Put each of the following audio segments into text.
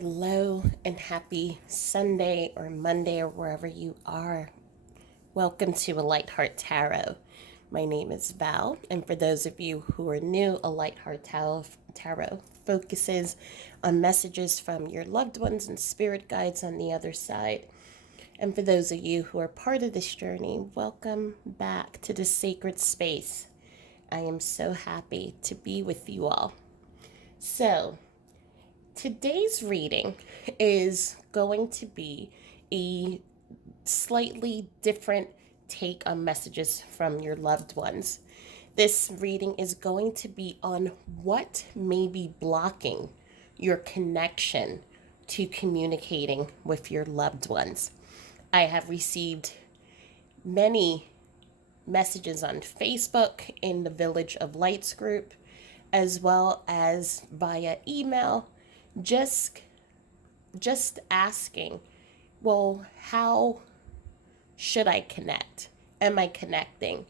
Hello and happy Sunday or Monday or wherever you are. Welcome to A Light Heart Tarot. My name is Val, and for those of you who are new, A Light Heart Tarot focuses on messages from your loved ones and spirit guides on the other side. And for those of you who are part of this journey, welcome back to this sacred space. I am so happy to be with you all. So, today's reading is going to be a slightly different take on messages from your loved ones. This reading is going to be on what may be blocking your connection to communicating with your loved ones. I have received many messages on Facebook in the Village of Lights group, as well as via email, just asking, well, how should I connect? Am I connecting?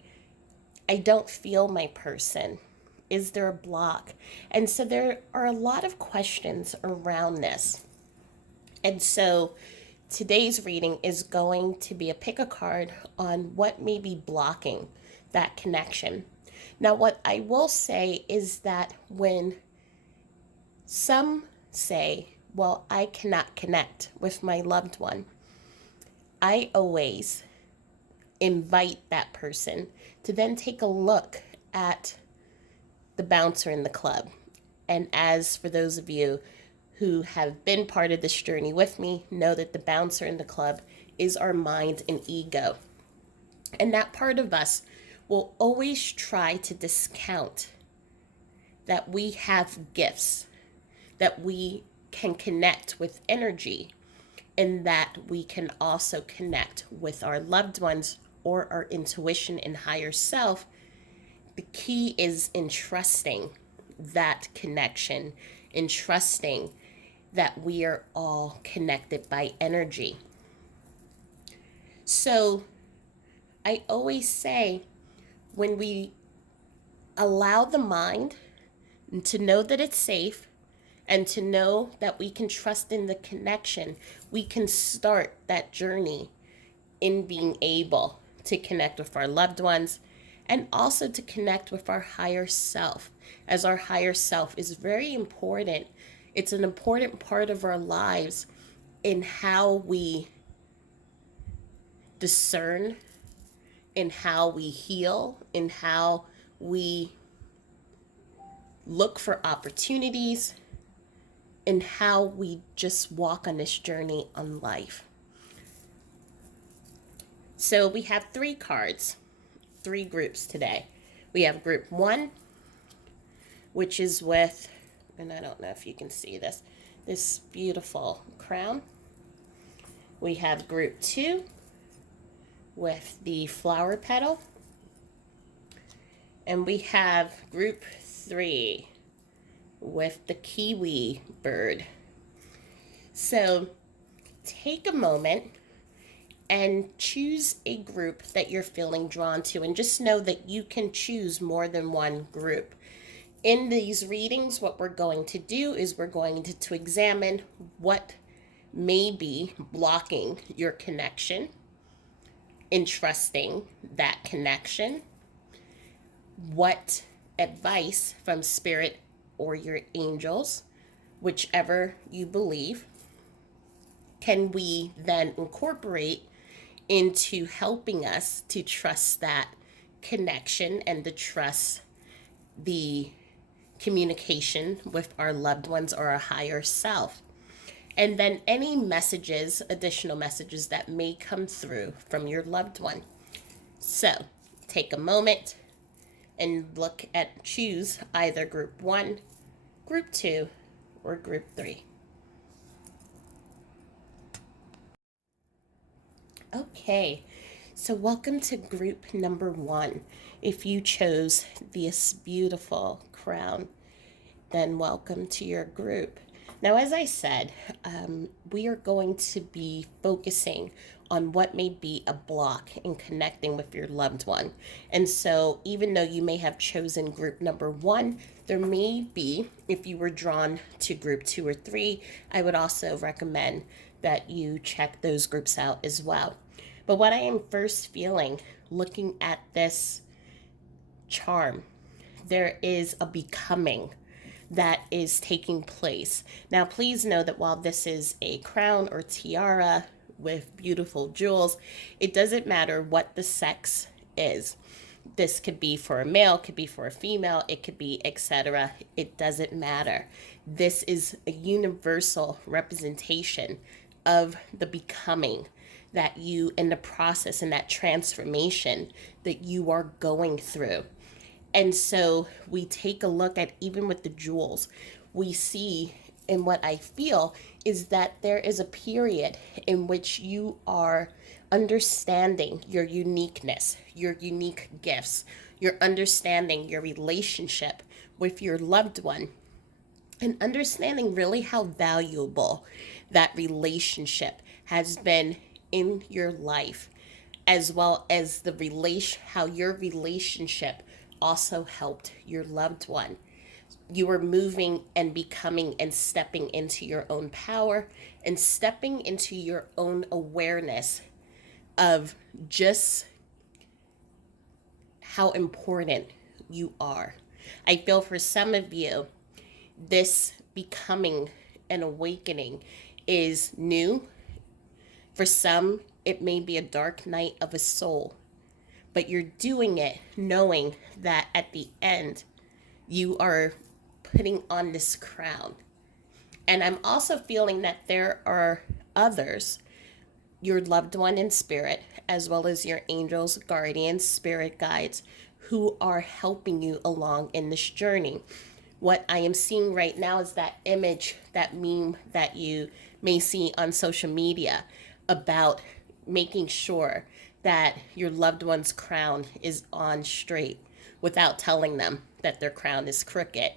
I don't feel my person. Is there a block? And so there are a lot of questions around this. And so today's reading is going to be a pick a card on what may be blocking that connection. Now, what I will say is that when some say, well, I cannot connect with my loved one, I always invite that person to then take a look at the bouncer in the club. And as for those of you who have been part of this journey with me, know that the bouncer in the club is our mind and ego. And that part of us will always try to discount that we have gifts, that we can connect with energy, and that we can also connect with our loved ones or our intuition and higher self. The key is in trusting that connection, in trusting that we are all connected by energy. So I always say, when we allow the mind to know that it's safe and to know that we can trust in the connection, we can start that journey in being able to connect with our loved ones and also to connect with our higher self, as our higher self is very important. It's an important part of our lives in how we discern, in how we heal, in how we look for opportunities, and how we just walk on this journey on life. So we have 3 cards, 3 groups today. We have group 1, which is with, and I don't know if you can see this beautiful crown. We have group 2 with the flower petal. And we have group 3 with the kiwi bird. So take a moment and choose a group that you're feeling drawn to, and just know that you can choose more than one group. In these readings, what we're going to do is we're going to examine what may be blocking your connection, in trusting that connection, what advice from spirit or your angels, whichever you believe, can we then incorporate into helping us to trust that connection and to trust the communication with our loved ones or our higher self. And then any messages, additional messages that may come through from your loved one. So take a moment and choose either group 1, group 2, or group 3. Okay, so welcome to group number 1. If you chose this beautiful crown, then welcome to your group. Now, as I said, we are going to be focusing on what may be a block in connecting with your loved one. And so, even though you may have chosen group number 1, there may be, if you were drawn to group 2 or 3, I would also recommend that you check those groups out as well. But what I am first feeling looking at this charm, there is a becoming that is taking place. Now, please know that while this is a crown or tiara with beautiful jewels, it doesn't matter what the sex is. This could be for a male, could be for a female, it could be etc. It doesn't matter. This is a universal representation of the becoming that you, in the process and that transformation that you are going through. And so we take a look at, even with the jewels, we see, and what I feel is that there is a period in which you are understanding your uniqueness, your unique gifts, you're understanding your relationship with your loved one, and understanding really how valuable that relationship has been in your life, as well as how your relationship also helped your loved one. You are moving and becoming and stepping into your own power and stepping into your own awareness of just how important you are. I feel for some of you, this becoming and awakening is new. For some, it may be a dark night of a soul, but you're doing it knowing that at the end, you are putting on this crown. And I'm also feeling that there are others, your loved one in spirit, as well as your angels, guardians, spirit guides, who are helping you along in this journey. What I am seeing right now is that image, that meme that you may see on social media about making sure that your loved one's crown is on straight without telling them that their crown is crooked.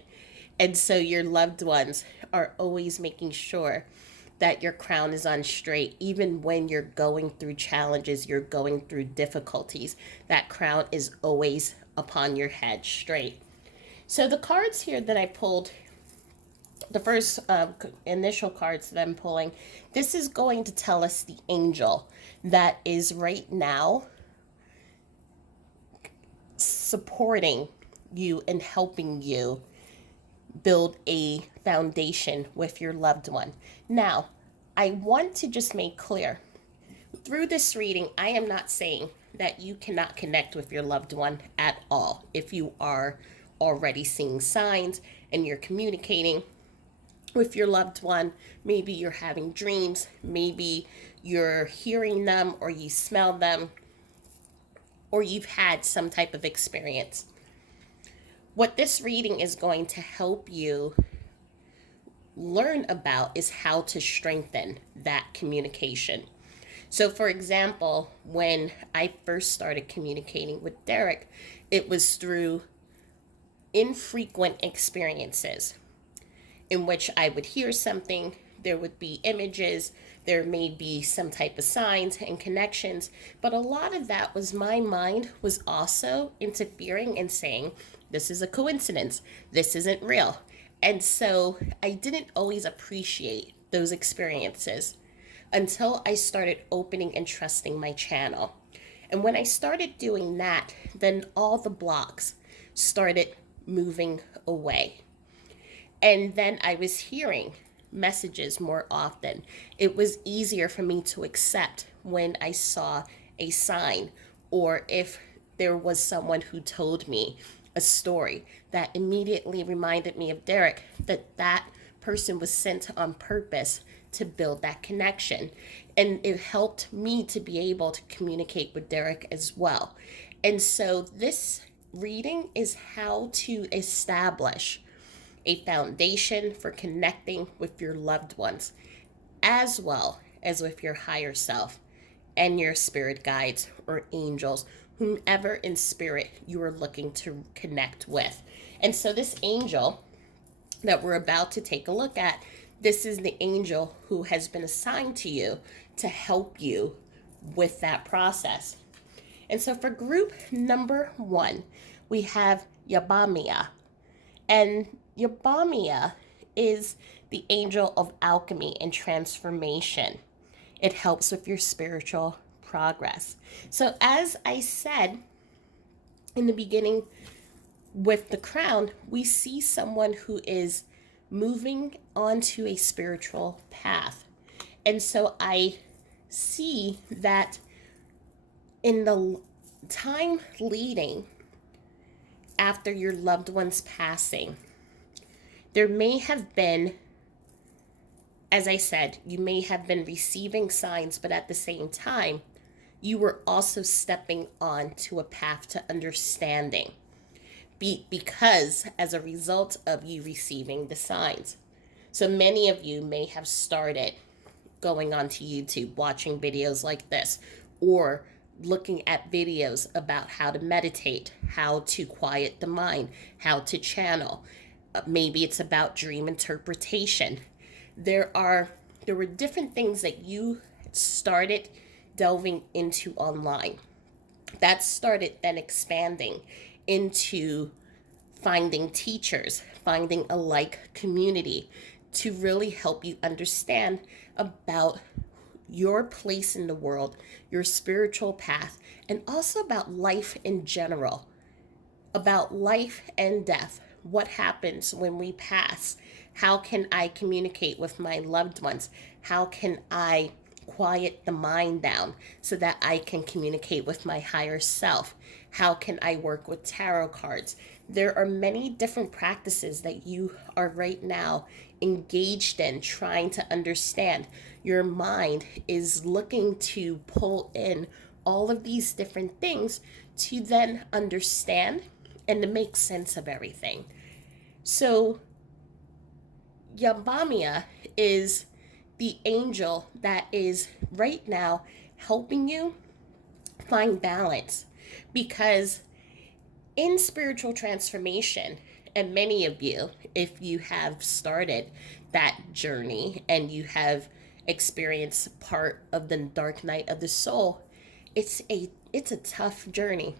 And so your loved ones are always making sure that your crown is on straight, even when you're going through challenges, you're going through difficulties. That crown is always upon your head straight. So the cards here that I pulled, the first initial cards that I'm pulling, this is going to tell us the angel that is right now supporting you and helping you build a foundation with your loved one. Now, I want to just make clear, through this reading, I am not saying that you cannot connect with your loved one at all. If you are already seeing signs and you're communicating with your loved one, maybe you're having dreams, maybe you're hearing them or you smell them, or you've had some type of experience. What this reading is going to help you learn about is how to strengthen that communication. So, for example, when I first started communicating with Derek, it was through infrequent experiences in which I would hear something, there would be images, there may be some type of signs and connections, but a lot of that was my mind was also interfering and saying, this is a coincidence, this isn't real. And so I didn't always appreciate those experiences until I started opening and trusting my channel. And when I started doing that, then all the blocks started moving away. And then I was hearing messages more often. It was easier for me to accept when I saw a sign, or if there was someone who told me a story that immediately reminded me of Derek, that person was sent on purpose to build that connection. And it helped me to be able to communicate with Derek as well. And so this reading is how to establish a foundation for connecting with your loved ones, as well as with your higher self and your spirit guides or angels, whomever in spirit you are looking to connect with. And so this angel that we're about to take a look at, this is the angel who has been assigned to you to help you with that process. And so for group number 1, we have Yabamia. And Yabamia is the angel of alchemy and transformation. It helps with your spiritual progress. So as I said in the beginning with the crown, we see someone who is moving onto a spiritual path. And so I see that in the time leading after your loved one's passing, there may have been, as I said, you may have been receiving signs, but at the same time, you were also stepping on to a path to understanding. Because as a result of you receiving the signs. So many of you may have started going onto YouTube, watching videos like this, or looking at videos about how to meditate, how to quiet the mind, how to channel. Maybe it's about dream interpretation. There were different things that you started delving into online. That started then expanding into finding teachers, finding a like community to really help you understand about your place in the world, your spiritual path, and also about life in general, about life and death. What happens when we pass? How can I communicate with my loved ones? How can I quiet the mind down so that I can communicate with my higher self? How can I work with tarot cards? There are many different practices that you are right now engaged in trying to understand. Your mind is looking to pull in all of these different things to then understand and to make sense of everything. So Yambamia is the angel that is right now helping you find balance, because in spiritual transformation, and many of you, if you have started that journey and you have experienced part of the dark night of the soul, it's a tough journey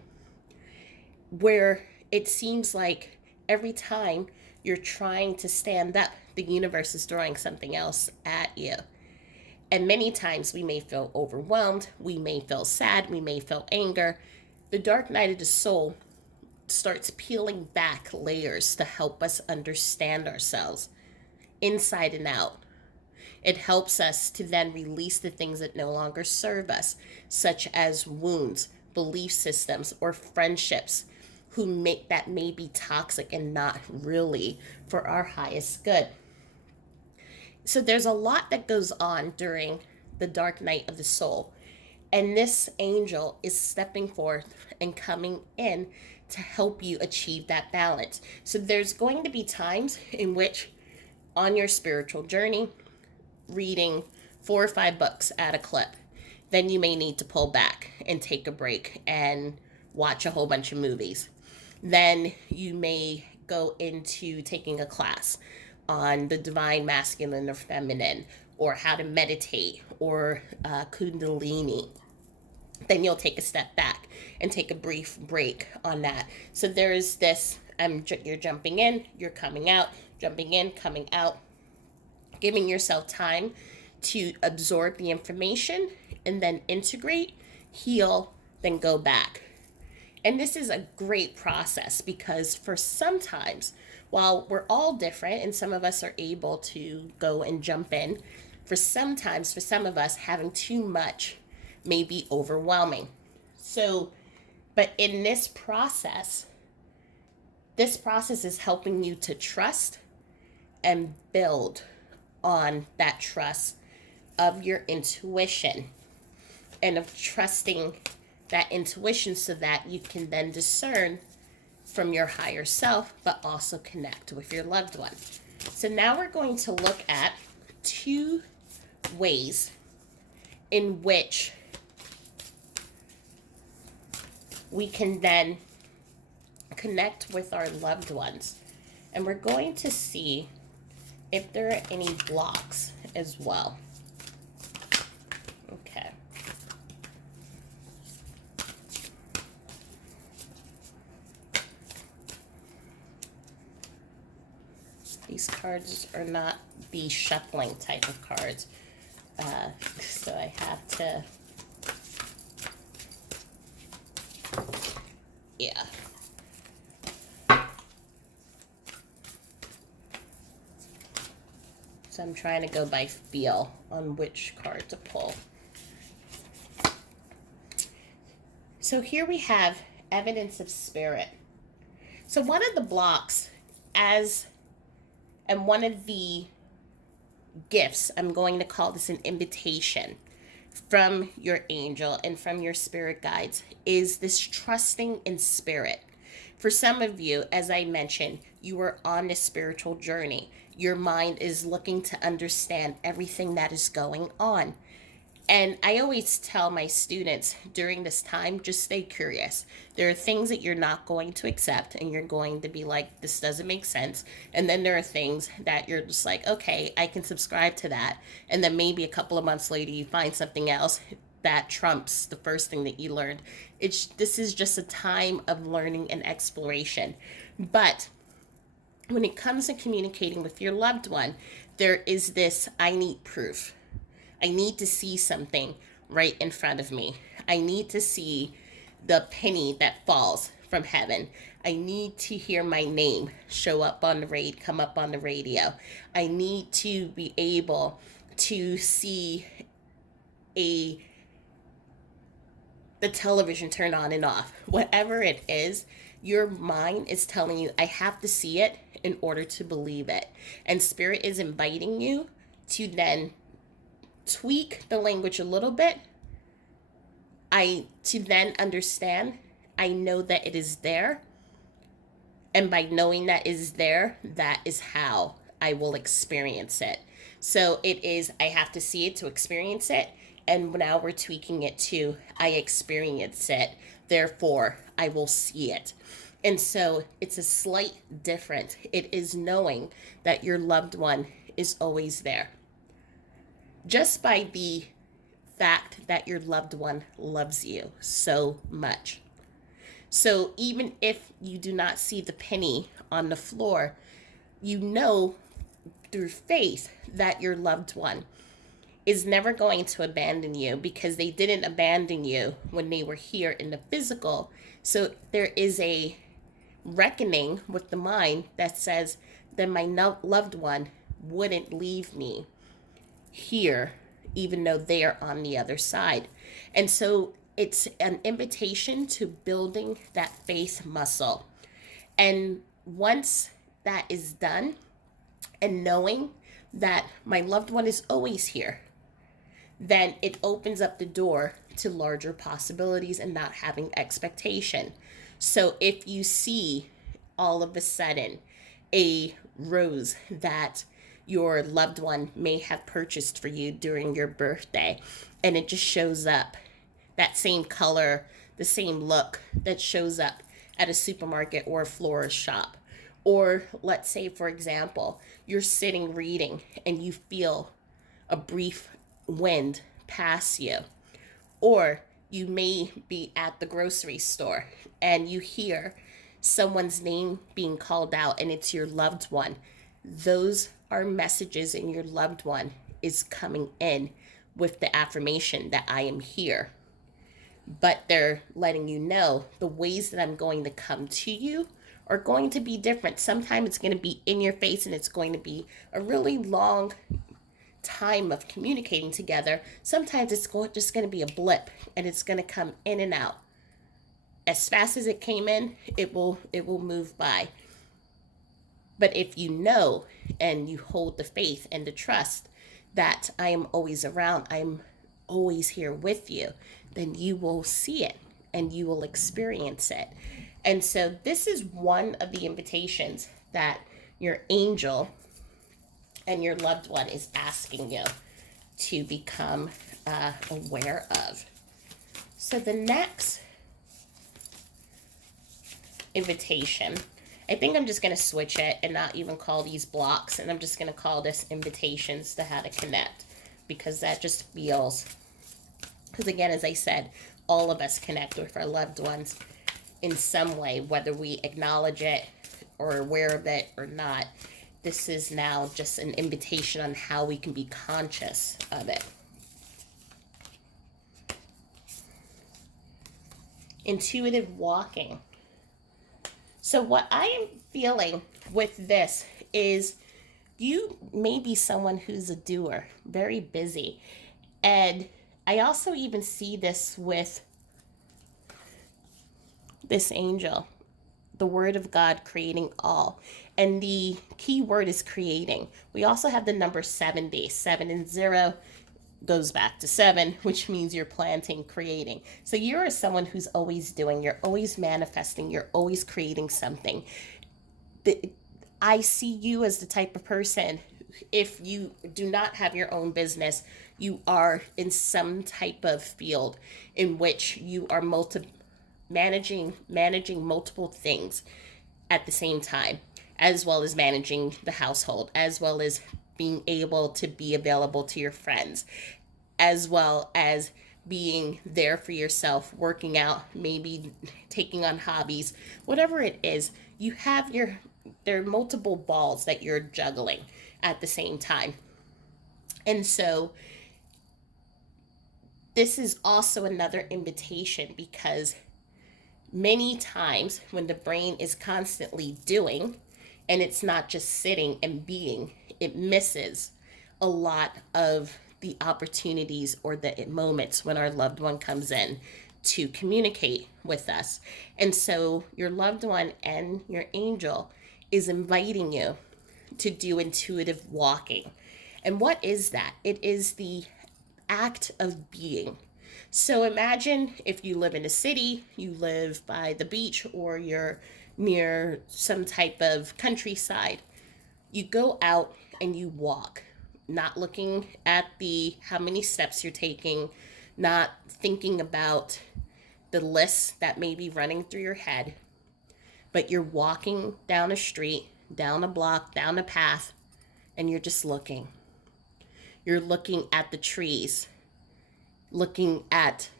where it seems like every time you're trying to stand up, the universe is throwing something else at you. And many times we may feel overwhelmed, we may feel sad, we may feel anger. The dark night of the soul starts peeling back layers to help us understand ourselves inside and out. It helps us to then release the things that no longer serve us, such as wounds, belief systems, or friendships that may be toxic and not really for our highest good. So there's a lot that goes on during the dark night of the soul. And this angel is stepping forth and coming in to help you achieve that balance. So there's going to be times in which on your spiritual journey, reading 4 or 5 books at a clip, then you may need to pull back and take a break and watch a whole bunch of movies. Then you may go into taking a class on the divine masculine or feminine, or how to meditate, or kundalini. Then you'll take a step back and take a brief break on that. So there's this, you're jumping in, you're coming out, jumping in, coming out, giving yourself time to absorb the information and then integrate, heal, then go back. And this is a great process because for sometimes, while we're all different and some of us are able to go and jump in, for some of us, having too much may be overwhelming. So, but in this process is helping you to trust and build on that trust of your intuition and of trusting that intuition so that you can then discern from your higher self, but also connect with your loved one. So now we're going to look at 2 ways in which we can then connect with our loved ones. And we're going to see if there are any blocks as well. Okay. These cards are not the shuffling type of cards. So I have to, yeah. So I'm trying to go by feel on which card to pull. So here we have evidence of spirit. So one of the blocks and one of the gifts, I'm going to call this an invitation from your angel and from your spirit guides, is this trusting in spirit. For some of you, as I mentioned, you are on this spiritual journey. Your mind is looking to understand everything that is going on. And I always tell my students during this time, just stay curious. There are things that you're not going to accept and you're going to be like, this doesn't make sense. And then there are things that you're just like, okay, I can subscribe to that. And then maybe a couple of months later, you find something else that trumps the first thing that you learned. This is just a time of learning and exploration. But when it comes to communicating with your loved one, there is this, I need proof. I need to see something right in front of me. I need to see the penny that falls from heaven. I need to hear my name show up on the come up on the radio. I need to be able to see the television turn on and off. Whatever it is, your mind is telling you, I have to see it in order to believe it. And Spirit is inviting you to then tweak the language a little bit, to then understand, I know that it is there, and by knowing that it is there, that is how I will experience it. So it is, I have to see it to experience it, and now we're tweaking it to, I experience it, therefore I will see it. And so it's a slight difference. It is knowing that your loved one is always there. Just by the fact that your loved one loves you so much. So even if you do not see the penny on the floor, you know through faith that your loved one is never going to abandon you, because they didn't abandon you when they were here in the physical. So there is a reckoning with the mind that says that my loved one wouldn't leave me here, even though they are on the other side. And so it's an invitation to building that faith muscle. And once that is done, and knowing that my loved one is always here, then it opens up the door to larger possibilities and not having expectation. So if you see all of a sudden a rose that your loved one may have purchased for you during your birthday, and it just shows up, that same color, the same look that shows up at a supermarket or a florist shop. Or let's say, for example, you're sitting reading and you feel a brief wind pass you. Or you may be at the grocery store and you hear someone's name being called out and it's your loved one. Those are messages, and your loved one is coming in with the affirmation that I am here. But they're letting you know the ways that I'm going to come to you are going to be different. Sometimes it's going to be in your face and it's going to be a really long time of communicating together. Sometimes it's just going to be a blip and it's going to come in and out. As fast as it came in, it will move by. But if you know and you hold the faith and the trust that I am always around, I'm always here with you, then you will see it and you will experience it. And so this is one of the invitations that your angel and your loved one is asking you to become aware of. So the next invitation, I think I'm just going to switch it and not even call these blocks, and I'm just going to call this invitations to how to connect, because that just feels, because again, as I said, all of us connect with our loved ones in some way, whether we acknowledge it or aware of it or not. this is now just an invitation on how we can be conscious of it. Intuitive walking. So what I am feeling with this is you may be someone who's a doer, very busy. And I also even see this with this angel, the word of God creating all. And the key word is creating. We also have the number 70. 7 and 0 goes back to 7, which means you're planting, creating. So you're someone who's always doing, you're always manifesting, you're always creating something. I see you as the type of person, if you do not have your own business, you are in some type of field in which you are managing multiple things at the same time, as well as managing the household, as well as being able to be available to your friends, as well as being there for yourself, working out, maybe taking on hobbies, whatever it is. You have there are multiple balls that you're juggling at the same time. And so this is also another invitation, because many times when the brain is constantly doing and it's not just sitting and being, it misses a lot of the opportunities or the moments when our loved one comes in to communicate with us. And so your loved one and your angel is inviting you to do intuitive walking. And what is that? It is the act of being. So imagine if you live in a city, you live by the beach, or you're near some type of countryside. You go out and you walk, not looking at how many steps you're taking, not thinking about the lists that may be running through your head, but you're walking down a street, down a block, down a path, and you're just looking. You're looking at the trees, looking at,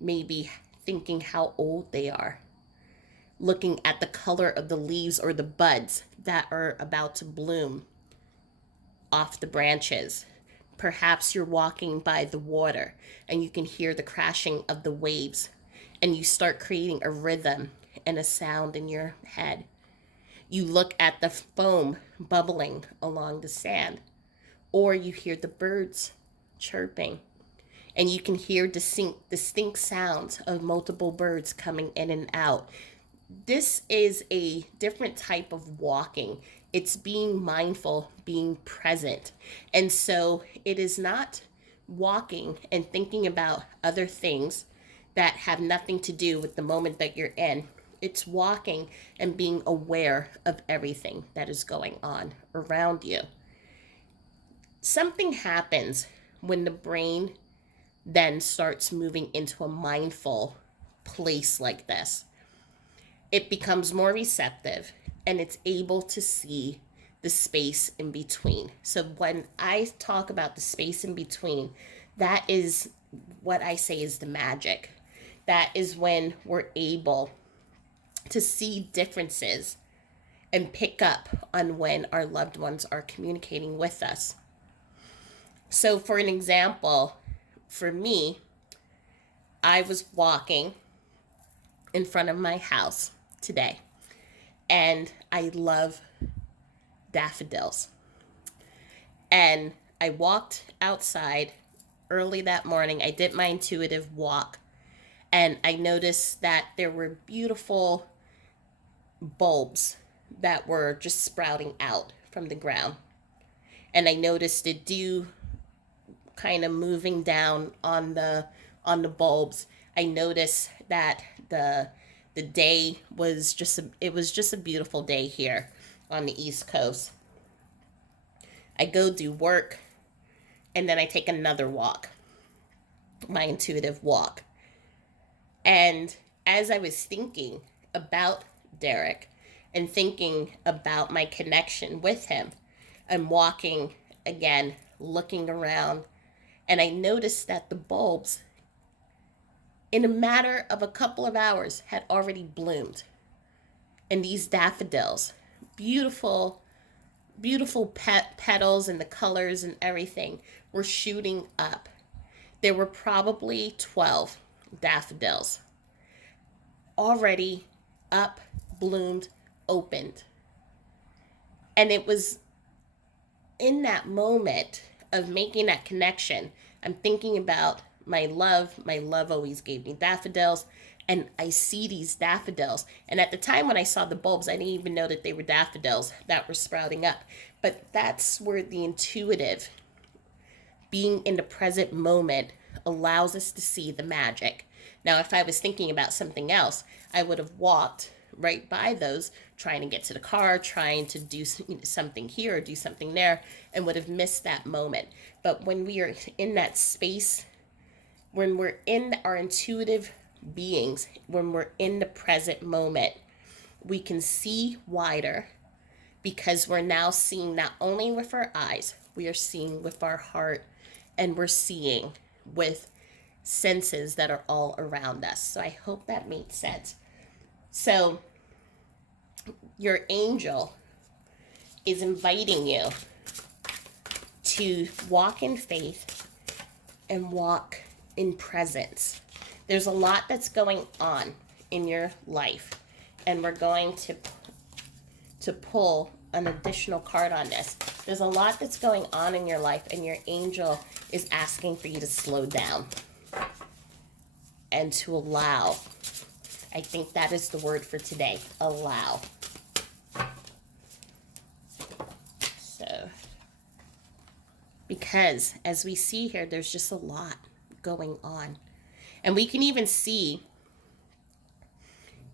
maybe thinking how old they are, looking at the color of the leaves or the buds that are about to bloom off the branches. Perhaps you're walking by the water and you can hear the crashing of the waves, and you start creating a rhythm and a sound in your head. You look at the foam bubbling along the sand, or you hear the birds chirping, and you can hear distinct sounds of multiple birds coming in and out. This is a different type of walking. It's being mindful, being present. And so it is not walking and thinking about other things that have nothing to do with the moment that you're in. It's walking and being aware of everything that is going on around you. Something happens when the brain then starts moving into a mindful place like this. It becomes more receptive, and it's able to see the space in between. So when I talk about the space in between, that is what I say is the magic. That is when we're able to see differences and pick up on when our loved ones are communicating with us. So for an example, for me, I was walking in front of my house today, and I love daffodils. And I walked outside early that morning. I did my intuitive walk, and I noticed that there were beautiful bulbs that were just sprouting out from the ground. And I noticed the dew kind of moving down on the bulbs. I noticed that the day was just a beautiful day here on the East Coast. I go do work, and then I take another walk, my intuitive walk. And as I was thinking about Derek and thinking about my connection with him, I'm walking again, looking around, and I noticed that the bulbs, in a matter of a couple of hours, had already bloomed. And these daffodils, beautiful beautiful petals and the colors and everything were shooting up. There were probably 12 daffodils already up, bloomed, opened. And it was in that moment of making that connection, I'm thinking about my love. My love always gave me daffodils. And I see these daffodils. And at the time when I saw the bulbs, I didn't even know that they were daffodils that were sprouting up. But that's where the intuitive, being in the present moment, allows us to see the magic. Now, if I was thinking about something else, I would have walked right by those, trying to get to the car, trying to do something here or do something there, and would have missed that moment. But when we are in that space, when we're in our intuitive beings, when we're in the present moment, we can see wider, because we're now seeing not only with our eyes, we are seeing with our heart, and we're seeing with senses that are all around us. So I hope that made sense. So your angel is inviting you to walk in faith and walk in presence. There's a lot that's going on in your life, and we're going to pull an additional card on this. There's a lot that's going on in your life, and your angel is asking for you to slow down and to allow. I think that is the word for today, allow. So, because as we see here, there's just a lot going on. And we can even see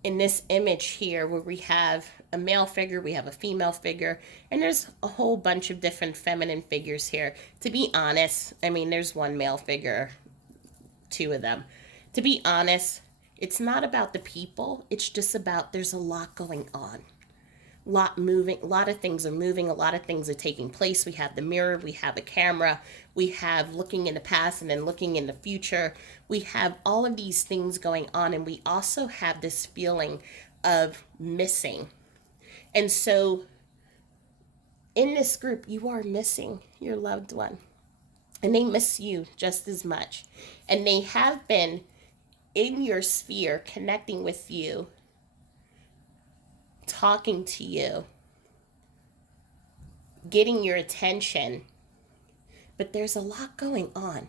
in this image here where we have a male figure, we have a female figure, and there's a whole bunch of different feminine figures here. To be honest, I mean, there's one male figure, two of them. To be honest, it's not about the people. It's just about there's a lot going on. A lot moving, a lot of things are moving, a lot of things are taking place. We have the mirror, we have a camera, we have looking in the past and then looking in the future. We have all of these things going on, and we also have this feeling of missing. And so in this group, you are missing your loved one, and they miss you just as much. And they have been in your sphere, connecting with you, talking to you, getting your attention. But there's a lot going on.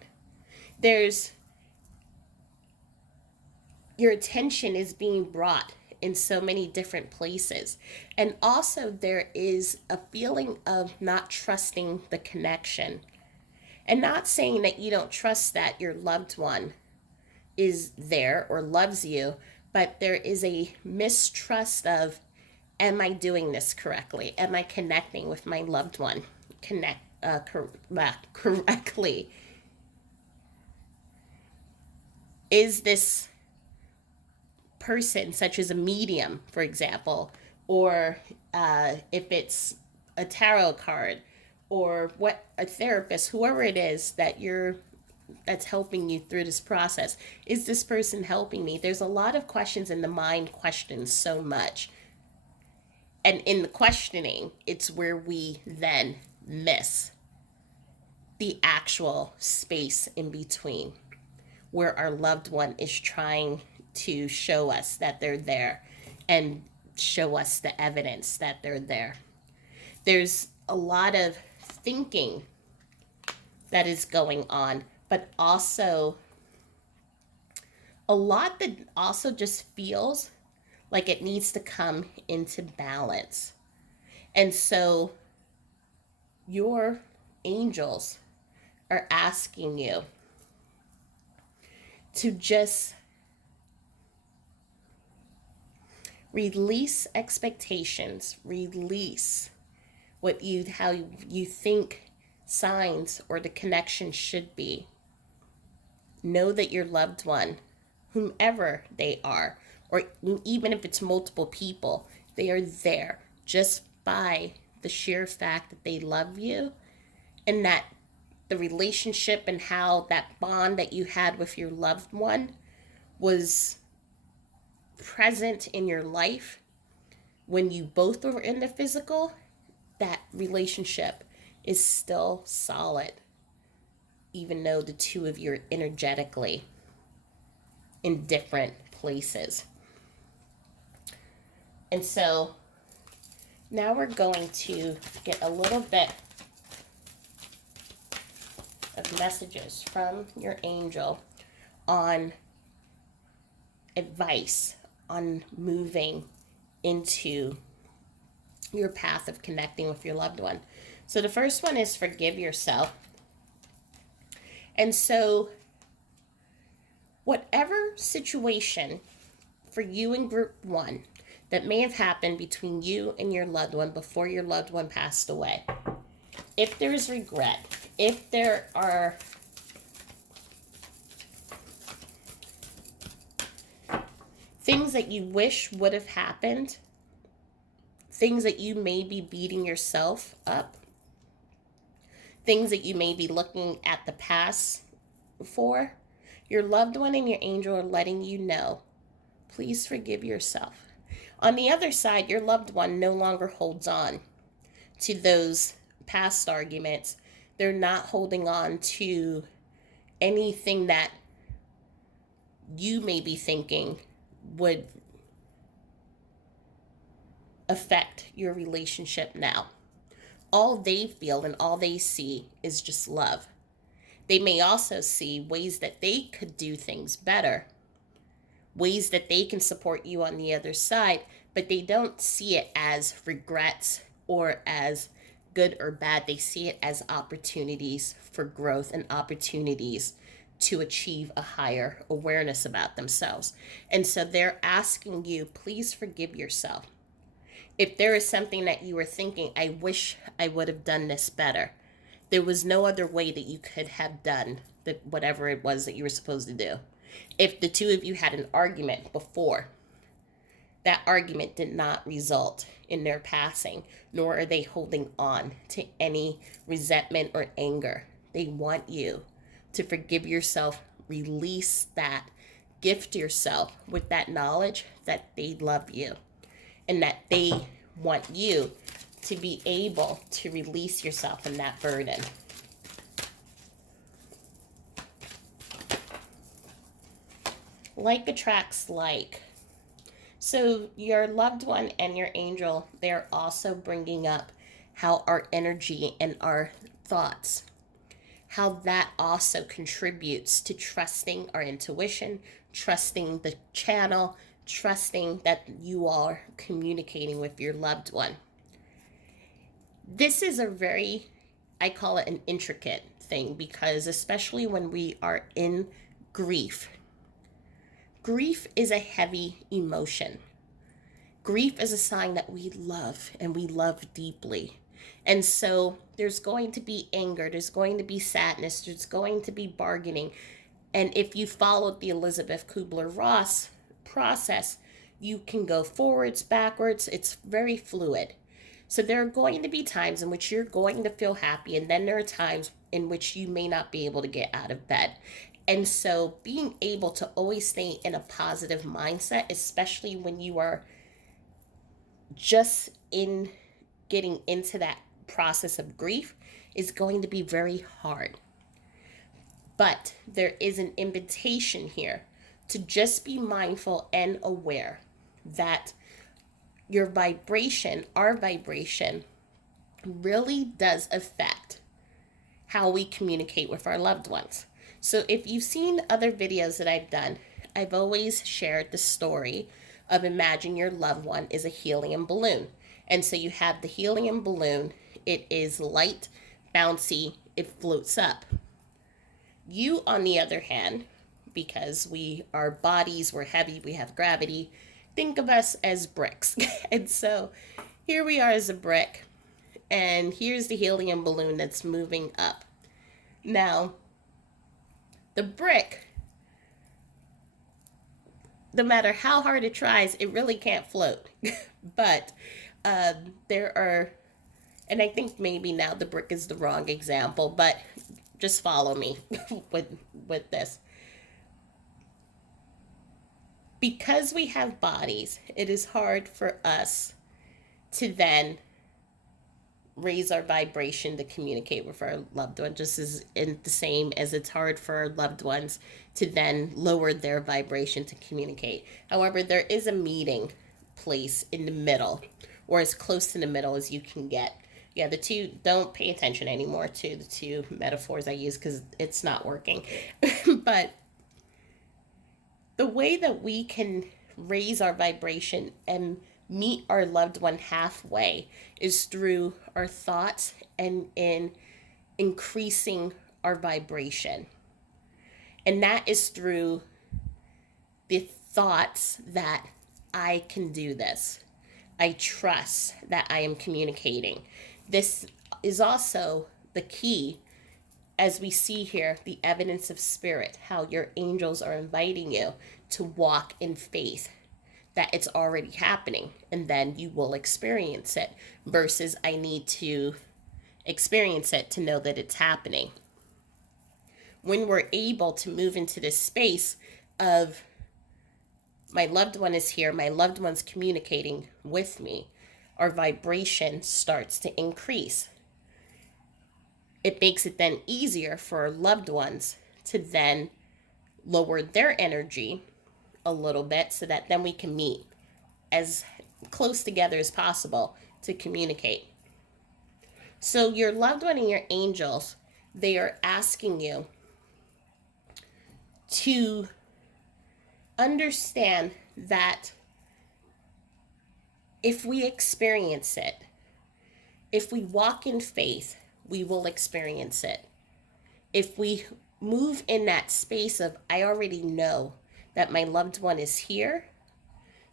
Your attention is being brought in so many different places. And also there is a feeling of not trusting the connection. And not saying that you don't trust that your loved one is there or loves you, but there is a mistrust of, am I doing this correctly? Am I connecting with my loved one correctly? Is this person, such as a medium, for example, or if it's a tarot card, or what, a therapist, whoever it is that's helping you through this process, is this person helping me? There's a lot of questions, and the mind questions so much. And in the questioning, it's where we then miss the actual space in between, where our loved one is trying to show us that they're there and show us the evidence that they're there. There's a lot of thinking that is going on, but also a lot that also just feels like it needs to come into balance. And so your angels are asking you to just release expectations, release how you think signs or the connection should be. Know that your loved one, whomever they are, or even if it's multiple people, they are there just by the sheer fact that they love you, and that the relationship and how that bond that you had with your loved one was present in your life when you both were in the physical, that relationship is still solid, even though the two of you are energetically in different places. And so now we're going to get a little bit of messages from your angel on advice on moving into your path of connecting with your loved one. So the first one is forgive yourself. And so whatever situation for you in group one that may have happened between you and your loved one before your loved one passed away, if there's regret, if there are things that you wish would have happened, things that you may be beating yourself up, things that you may be looking at the past for, your loved one and your angel are letting you know, please forgive yourself. On the other side, your loved one no longer holds on to those past arguments. They're not holding on to anything that you may be thinking would affect your relationship now. All they feel and all they see is just love. They may also see ways that they could do things better, ways that they can support you on the other side, but they don't see it as regrets or as good or bad. They see it as opportunities for growth and opportunities to achieve a higher awareness about themselves. And so they're asking you, please forgive yourself. If there is something that you were thinking, I wish I would have done this better, there was no other way that you could have done whatever it was that you were supposed to do. If the two of you had an argument before, that argument did not result in their passing, nor are they holding on to any resentment or anger. They want you to forgive yourself, release that, gift yourself with that knowledge that they love you and that they want you to be able to release yourself from that burden. Like attracts like. So your loved one and your angel, they're also bringing up how our energy and our thoughts, how that also contributes to trusting our intuition, trusting the channel, trusting that you are communicating with your loved one. This is a very, I call it an intricate thing, because especially when we are in grief, grief is a heavy emotion. Grief is a sign that we love and we love deeply. And so there's going to be anger, there's going to be sadness, there's going to be bargaining. And if you followed the Elizabeth Kubler-Ross process, you can go forwards, backwards. It's very fluid. So there are going to be times in which you're going to feel happy, and then there are times in which you may not be able to get out of bed. And so being able to always stay in a positive mindset, especially when you are just in getting into that process of grief, is going to be very hard. But there is an invitation here to just be mindful and aware that your vibration, our vibration, really does affect how we communicate with our loved ones. So if you've seen other videos that I've done, I've always shared the story of imagine your loved one is a helium balloon. And so you have the helium balloon. It is light, bouncy, it floats up. You, on the other hand, because our bodies, we're heavy, we have gravity, think of us as bricks. And so here we are as a brick, and here's the helium balloon that's moving up. Now, the brick, no matter how hard it tries, it really can't float. But there are, and I think maybe now the brick is the wrong example, but just follow me with this. Because we have bodies, it is hard for us to then raise our vibration to communicate with our loved one, just as in the same as it's hard for our loved ones to then lower their vibration to communicate. However, there is a meeting place in the middle, or as close to the middle as you can get. Yeah, the two, don't pay attention anymore to the two metaphors I use because it's not working. But the way that we can raise our vibration and meet our loved one halfway is through our thoughts and in increasing our vibration. And that is through the thoughts that I can do this. I trust that I am communicating. This is also the key, as we see here, the evidence of spirit, how your angels are inviting you to walk in faith that it's already happening, and then you will experience it, versus I need to experience it to know that it's happening. When we're able to move into this space of my loved one is here, my loved one's communicating with me, our vibration starts to increase. It makes it then easier for our loved ones to then lower their energy a little bit so that then we can meet as close together as possible to communicate. So your loved one and your angels, they are asking you to understand that if we experience it, if we walk in faith, we will experience it. If we move in that space of, I already know that my loved one is here,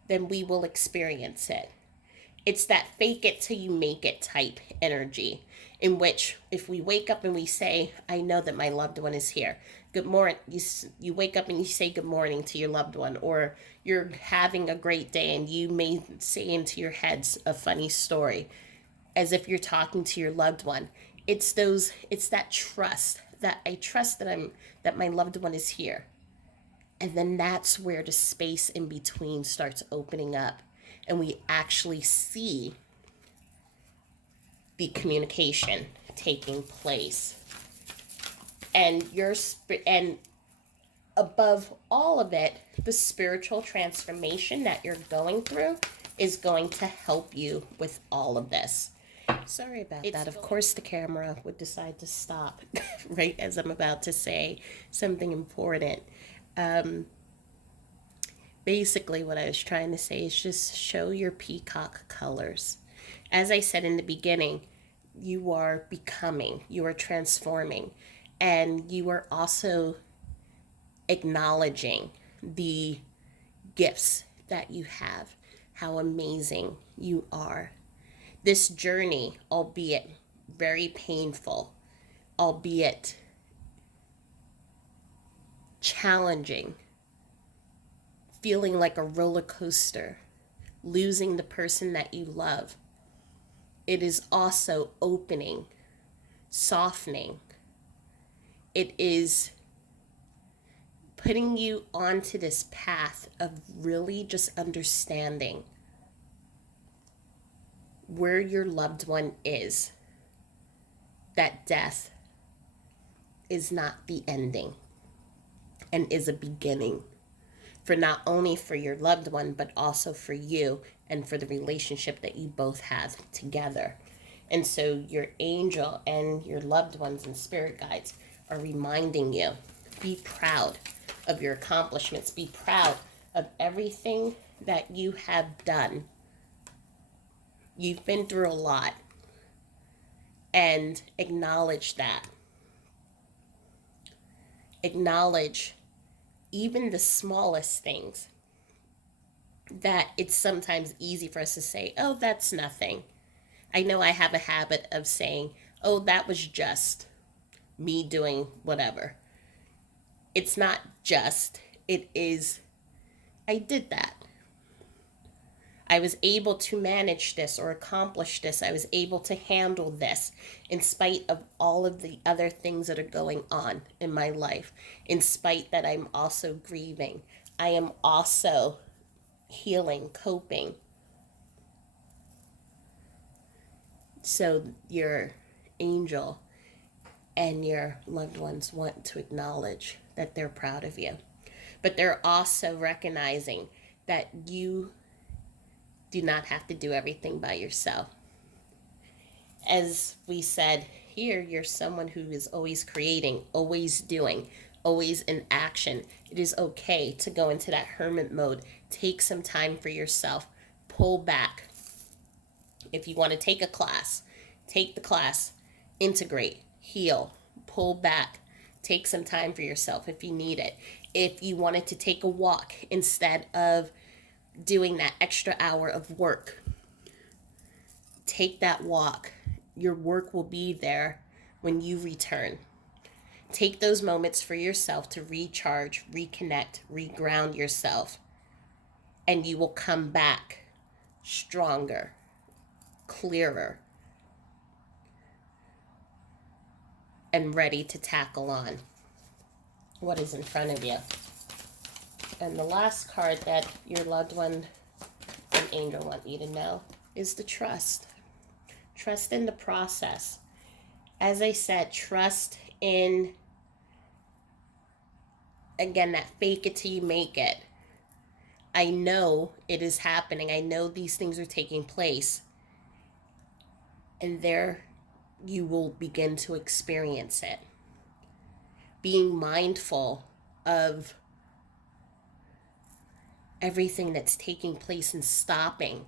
then we will experience it. It's that fake it till you make it type energy, in which if we wake up and we say, I know that my loved one is here. Good morning. You wake up and you say good morning to your loved one, or you're having a great day and you may say into your head a funny story as if you're talking to your loved one. It's that trust, that I trust that my loved one is here. And then that's where the space in between starts opening up, and we actually see the communication taking place. And and above all of it, the spiritual transformation that you're going through is going to help you with all of this. Sorry about that. Of course, the camera would decide to stop right as I'm about to say something important. Basically, what I was trying to say is just show your peacock colors. As I said in the beginning, you are becoming, you are transforming, and you are also acknowledging the gifts that you have, how amazing you are. This journey, albeit very painful, albeit challenging, feeling like a roller coaster, losing the person that you love, it is also opening, softening. It is putting you onto this path of really just understanding where your loved one is. That death is not the ending and is a beginning, for not only for your loved one, but also for you and for the relationship that you both have together. And so your angel and your loved ones and spirit guides are reminding you, be proud of your accomplishments. Be proud of everything that you have done. You've been through a lot, and acknowledge that. Acknowledge even the smallest things, that it's sometimes easy for us to say, oh, that's nothing. I know I have a habit of saying, oh, that was just me doing whatever. It's not just, it is, I did that. I was able to manage this or accomplish this. I was able to handle this in spite of all of the other things that are going on in my life. In spite that I'm also grieving. I am also healing, coping. So your angel and your loved ones want to acknowledge that they're proud of you. But they're also recognizing that you do not have to do everything by yourself. As we said here, you're someone who is always creating, always doing, always in action. It is okay to go into that hermit mode. Take some time for yourself. Pull back. If you want to take a class, take the class. Integrate, heal, pull back. Take some time for yourself if you need it. If you wanted to take a walk instead of doing that extra hour of work, take that walk. Your work will be there when you return. Take those moments for yourself to recharge, reconnect, reground yourself, and you will come back stronger, clearer, and ready to tackle on what is in front of you. And the last card that your loved one and angel want you to know is the trust. Trust in the process. As I said, trust in, again, that fake it till you make it. I know it is happening. I know these things are taking place. And there you will begin to experience it. Being mindful of everything that's taking place and stopping,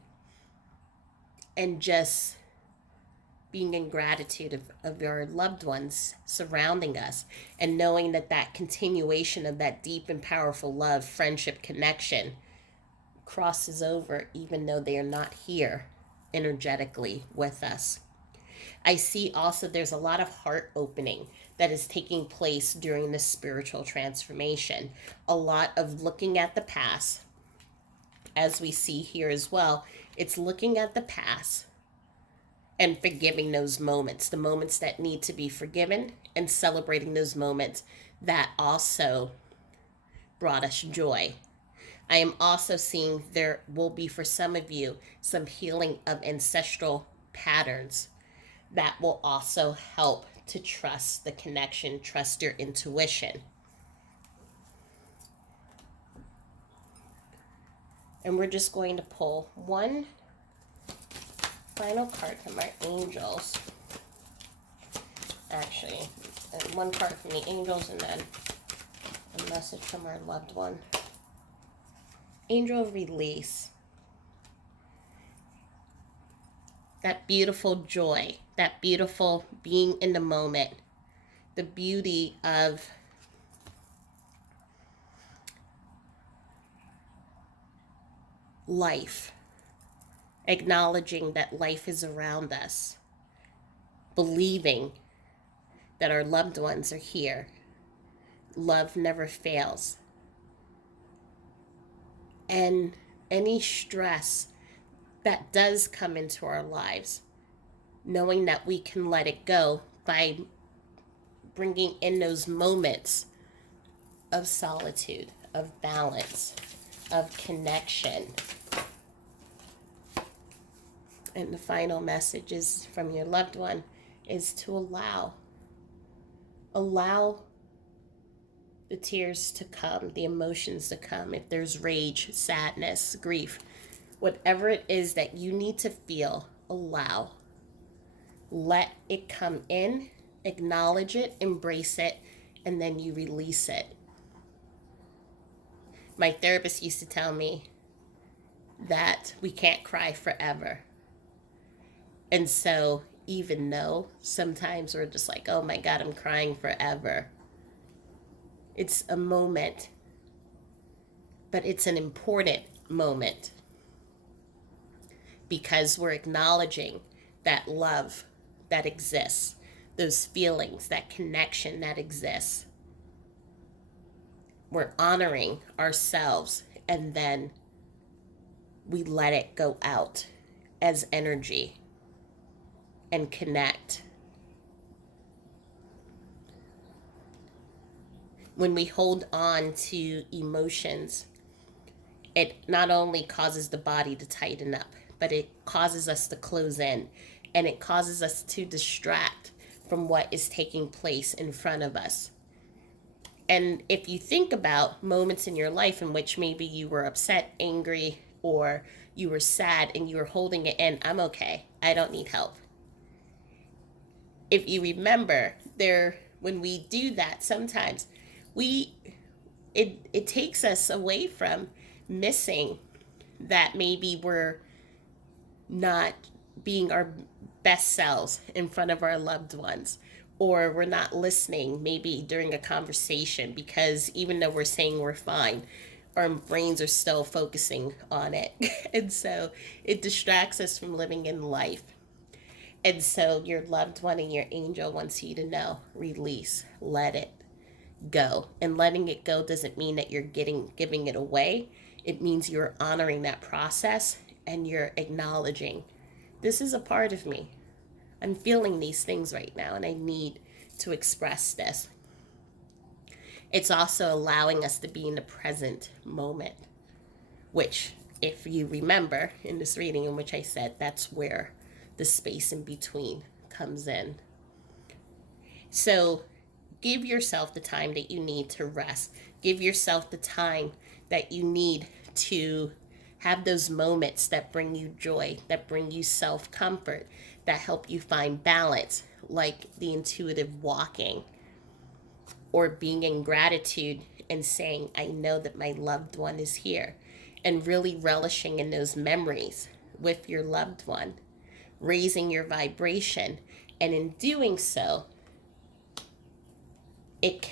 and just being in gratitude of your loved ones surrounding us, and knowing that that continuation of that deep and powerful love, friendship, connection crosses over even though they are not here energetically with us. I see also there's a lot of heart opening that is taking place during this spiritual transformation. A lot of looking at the past, as we see here as well. It's looking at the past and forgiving those moments, the moments that need to be forgiven, and celebrating those moments that also brought us joy. I am also seeing there will be, for some of you, some healing of ancestral patterns that will also help to trust the connection, trust your intuition. And we're just going to pull one final card from our angels. Actually, one card from the angels and then a message from our loved one. Angel of release. That beautiful joy, that beautiful being in the moment, the beauty of life, acknowledging that life is around us, believing that our loved ones are here. Love never fails. And any stress that does come into our lives, knowing that we can let it go by bringing in those moments of solitude, of balance, of connection. And the final message is from your loved one is to allow the tears to come, the emotions to come. If there's rage, sadness, grief, whatever it is that you need to feel, allow. Let it come in, acknowledge it, embrace it, and then you release it. My therapist used to tell me that we can't cry forever. And so even though sometimes we're just like, oh my God, I'm crying forever, it's a moment, but it's an important moment because we're acknowledging that love that exists, those feelings, that connection that exists. We're honoring ourselves, and then we let it go out as energy and connect. When we hold on to emotions, it not only causes the body to tighten up, but it causes us to close in and it causes us to distract from what is taking place in front of us. And if you think about moments in your life in which maybe you were upset, angry, or you were sad and you were holding it in, I'm okay, I don't need help. If you remember, there when we do that, sometimes we it takes us away from missing that maybe we're not being our best selves in front of our loved ones, or we're not listening maybe during a conversation, because even though we're saying we're fine, our brains are still focusing on it. And so it distracts us from living in life. And so your loved one and your angel wants you to know, release, let it go. And letting it go doesn't mean that you're giving it away. It means you're honoring that process, and you're acknowledging, this is a part of me. I'm feeling these things right now and I need to express this. It's also allowing us to be in the present moment, which, if you remember in this reading in which I said, that's where the space in between comes in. So give yourself the time that you need to rest. Give yourself the time that you need to have those moments that bring you joy, that bring you self-comfort, that help you find balance, like the intuitive walking, or being in gratitude and saying, I know that my loved one is here, and really relishing in those memories with your loved one, raising your vibration. And in doing so, it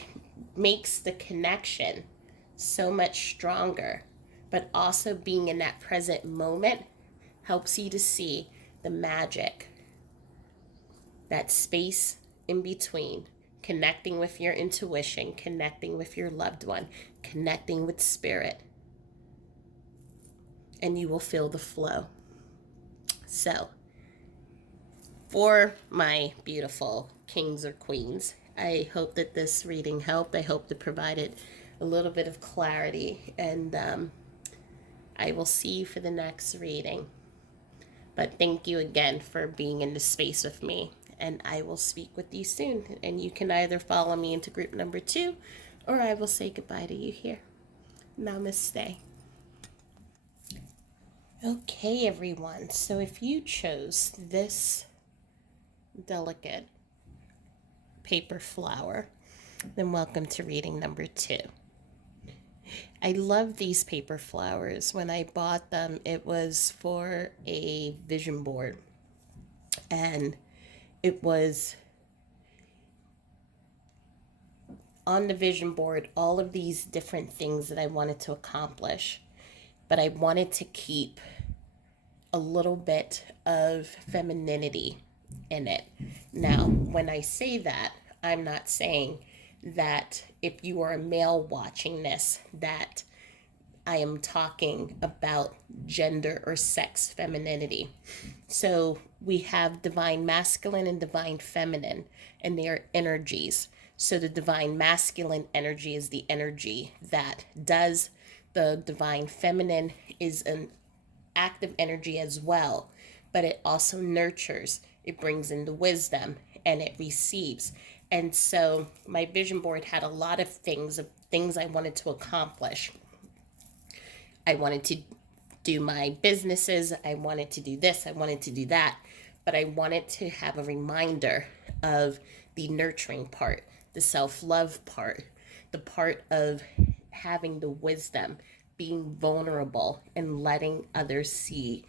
makes the connection so much stronger. But also being in that present moment helps you to see the magic, that space in between, connecting with your intuition, connecting with your loved one, connecting with spirit, and you will feel the flow. So, for my beautiful kings or queens, I hope that this reading helped. I hope it provided a little bit of clarity, and I will see you for the next reading. But thank you again for being in this space with me, and I will speak with you soon. And you can either follow me into group number 2, or I will say goodbye to you here. Namaste. Okay, everyone. So if you chose this delicate paper flower, then welcome to reading number 2. I love these paper flowers. When I bought them, it was for a vision board, and it was on the vision board all of these different things that I wanted to accomplish, but I wanted to keep a little bit of femininity in it. Now, when I say that, I'm not saying that if you are a male watching this, that I am talking about gender or sex femininity. So we have divine masculine and divine feminine, and they are energies. So the divine masculine energy is the energy that does. The divine feminine is an active energy as well, but it also nurtures. It brings in the wisdom, and it receives. And so my vision board had a lot of things I wanted to accomplish. I wanted to do my businesses. I wanted to do this. I wanted to do that. But I wanted to have a reminder of the nurturing part, the self-love part, the part of having the wisdom, being vulnerable, and letting others see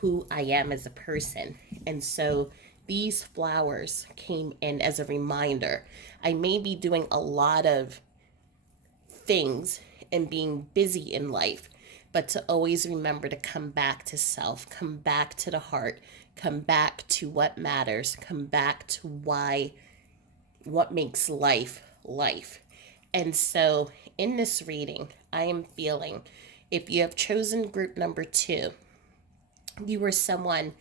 who I am as a person. And so these flowers came in as a reminder. I may be doing a lot of things and being busy in life, but to always remember to come back to self, come back to the heart, come back to what matters, come back to what makes life life. And so in this reading, I am feeling, if you have chosen group number 2, you were someone,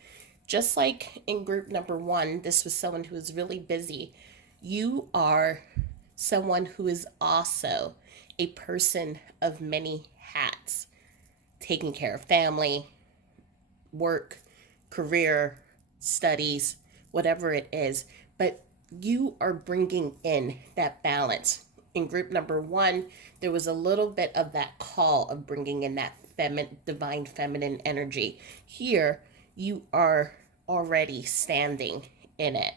just like in group number 1, this was someone who was really busy. You are someone who is also a person of many hats, taking care of family, work, career, studies, whatever it is, but you are bringing in that balance. In group number one, there was a little bit of that call of bringing in that divine feminine energy. Here, you are already standing in it.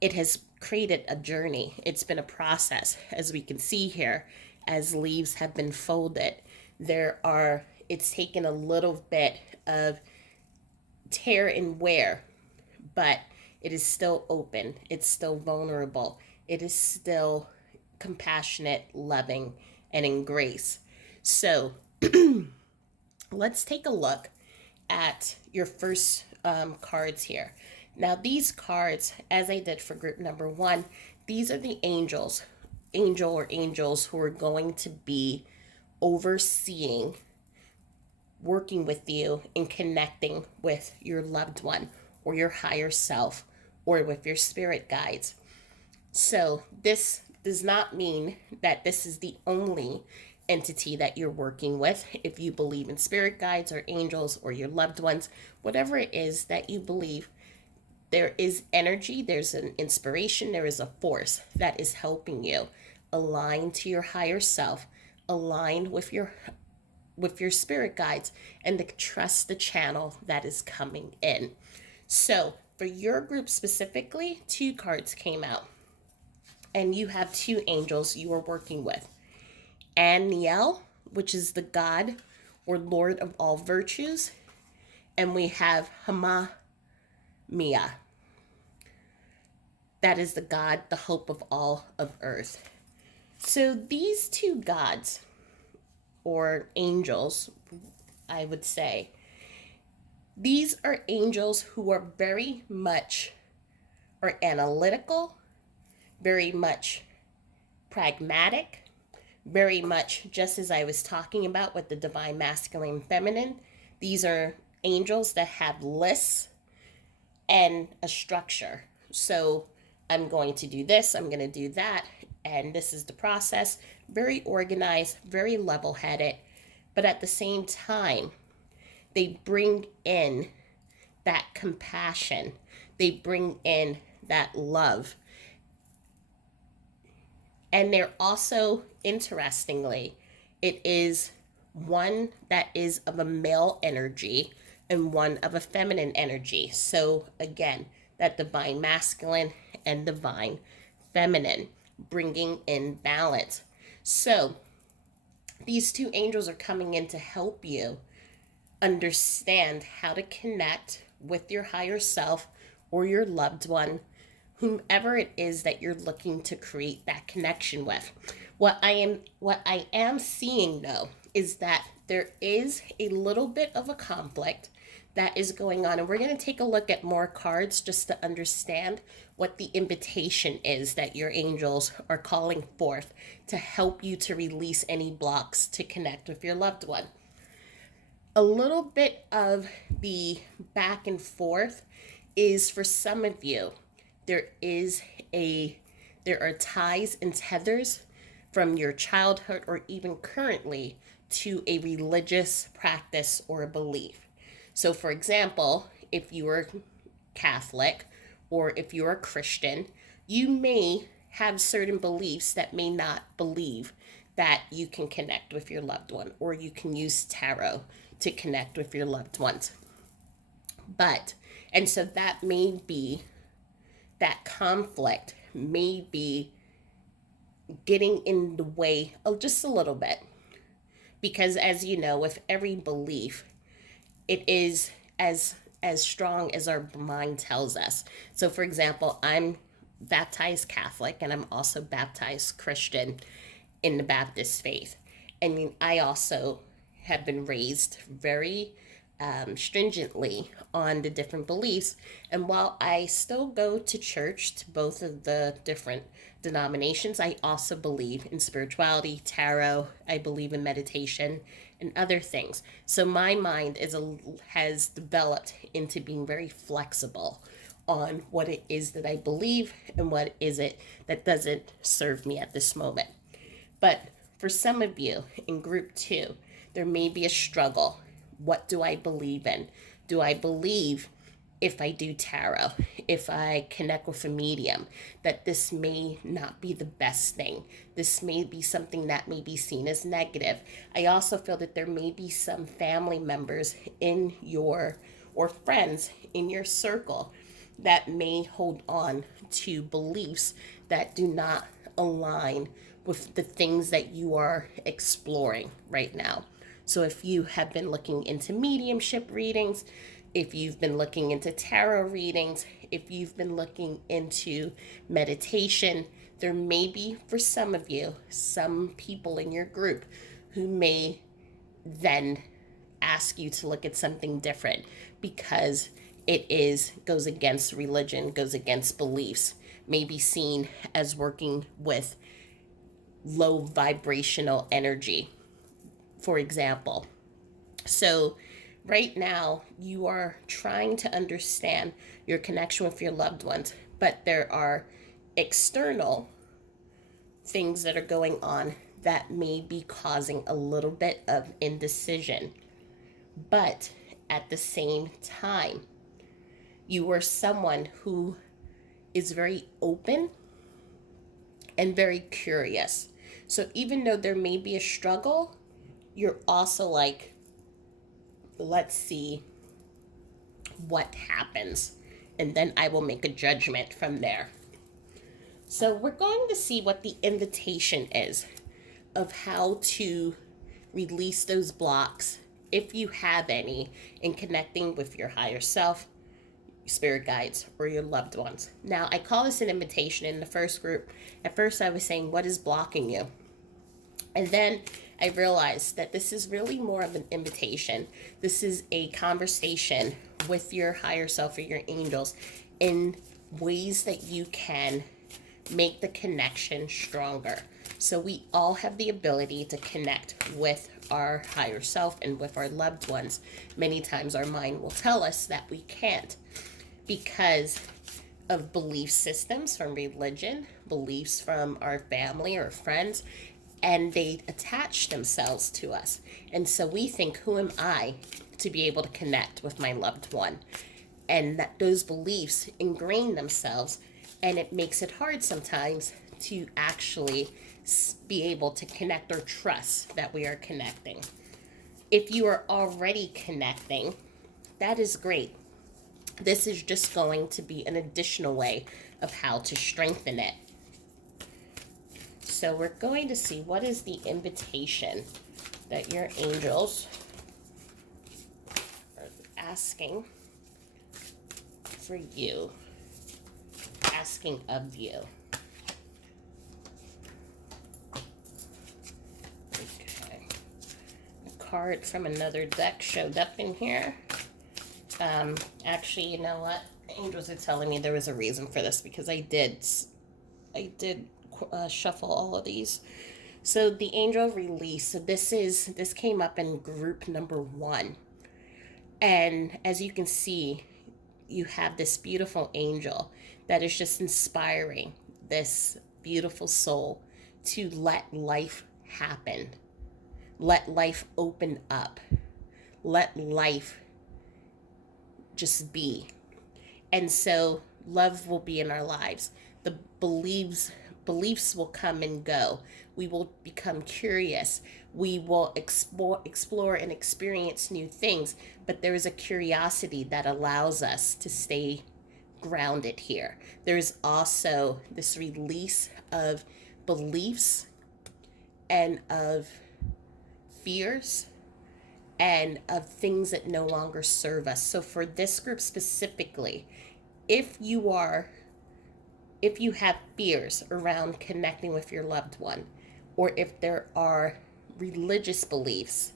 It has created a journey. It's been a process, as we can see here, as leaves have been folded. It's taken a little bit of tear and wear, but it is still open. It's still vulnerable. It is still compassionate, loving, and in grace. So let's take a look at your first cards here. Now, these cards, as I did for group number one, these are the angels, angels who are going to be overseeing, working with you, and connecting with your loved one or your higher self or with your spirit guides. So, this does not mean that this is the only entity that you're working with. If you believe in spirit guides or angels or your loved ones, whatever it is that you believe, there is energy, there's an inspiration, there is a force that is helping you align to your higher self, align with your spirit guides, and to trust the channel that is coming in. So for your group specifically, two cards came out, and you have two angels you are working with. Aniel, which is the God or Lord of all virtues, and we have Hamamia. That is the God, the hope of all of earth. So these two gods, or angels, I would say, these are angels who are very much are analytical, very much pragmatic, very much just as I was talking about with the divine masculine and feminine. These are angels that have lists and a structure. So I'm going to do this, I'm going to do that, and this is the process. Very organized, very level headed, but at the same time, they bring in that compassion, they bring in that love. And they're also, interestingly, it is one that is of a male energy and one of a feminine energy. So again, that divine masculine and divine feminine, bringing in balance. So these two angels are coming in to help you understand how to connect with your higher self or your loved one, whomever it is that you're looking to create that connection with. What I am seeing though is that there is a little bit of a conflict that is going on, and we're going to take a look at more cards just to understand what the invitation is that your angels are calling forth to help you to release any blocks to connect with your loved one. A little bit of the back and forth is, for some of you, there are ties and tethers from your childhood or even currently to a religious practice or a belief. So for example, if you are Catholic or if you're a Christian, you may have certain beliefs that may not believe that you can connect with your loved one, or you can use tarot to connect with your loved ones. And so that may be, that conflict may be getting in the way of just a little bit. Because as you know, with every belief, it is as strong as our mind tells us. So for example, I'm baptized Catholic and I'm also baptized Christian in the Baptist faith. And I also have been raised very stringently on the different beliefs. And while I still go to church, to both of the different denominations, I also believe in spirituality, tarot, I believe in meditation and other things. So my mind has developed into being very flexible on what it is that I believe and what is it that doesn't serve me at this moment. But for some of you in group 2, there may be a struggle. What do I believe in? Do I believe if I do tarot, if I connect with a medium, that this may not be the best thing. This may be something that may be seen as negative. I also feel that there may be some family members in your, or friends in your circle, that may hold on to beliefs that do not align with the things that you are exploring right now. So if you have been looking into mediumship readings, if you've been looking into tarot readings, if you've been looking into meditation, there may be, for some of you, some people in your group who may then ask you to look at something different because it is goes against religion, goes against beliefs, may be seen as working with low vibrational energy, for example. So right now you are trying to understand your connection with your loved ones, but there are external things that are going on that may be causing a little bit of indecision. But at the same time, you are someone who is very open and very curious. So even though there may be a struggle, you're also like, let's see what happens, and then I will make a judgment from there. So we're going to see what the invitation is of how to release those blocks, if you have any, in connecting with your higher self, spirit guides, or your loved ones. Now, I call this an invitation. In the first group, at first I was saying, what is blocking you? And then I realized that this is really more of an invitation. This is a conversation with your higher self or your angels in ways that you can make the connection stronger. So we all have the ability to connect with our higher self and with our loved ones. Many times our mind will tell us that we can't because of belief systems from religion, beliefs from our family or friends, and they attach themselves to us. And so we think, who am I to be able to connect with my loved one? And that those beliefs ingrain themselves, and it makes it hard sometimes to actually be able to connect or trust that we are connecting. If you are already connecting, that is great. This is just going to be an additional way of how to strengthen it. So we're going to see what is the invitation that your angels are asking for you, asking of you. Okay. A card from another deck showed up in here. Actually, you know what? Angels are telling me there was a reason for this because I did shuffle all of these. So the angel release. So this came up in group number 1, and as you can see, you have this beautiful angel that is just inspiring this beautiful soul to let life happen, let life open up, let life just be. And so love will be in our lives. The beliefs will come and go. We will become curious. We will explore and experience new things. But there is a curiosity that allows us to stay grounded here. There's also this release of beliefs and of fears and of things that no longer serve us. So for this group specifically, if you have fears around connecting with your loved one, or if there are religious beliefs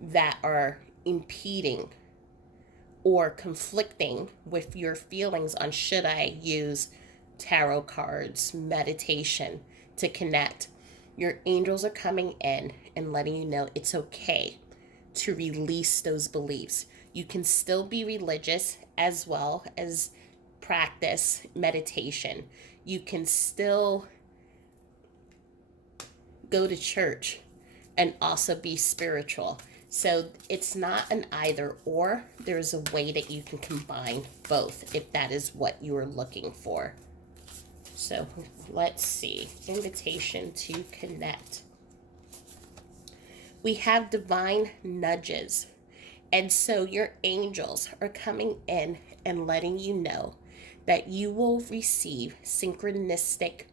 that are impeding or conflicting with your feelings on should I use tarot cards, meditation to connect, your angels are coming in and letting you know it's okay to release those beliefs. You can still be religious as well as practice meditation. You can still go to church and also be spiritual. So it's not an either or. There's a way that you can combine both if that is what you are looking for. So let's see. Invitation to connect. We have divine nudges. And so your angels are coming in and letting you know that you will receive synchronistic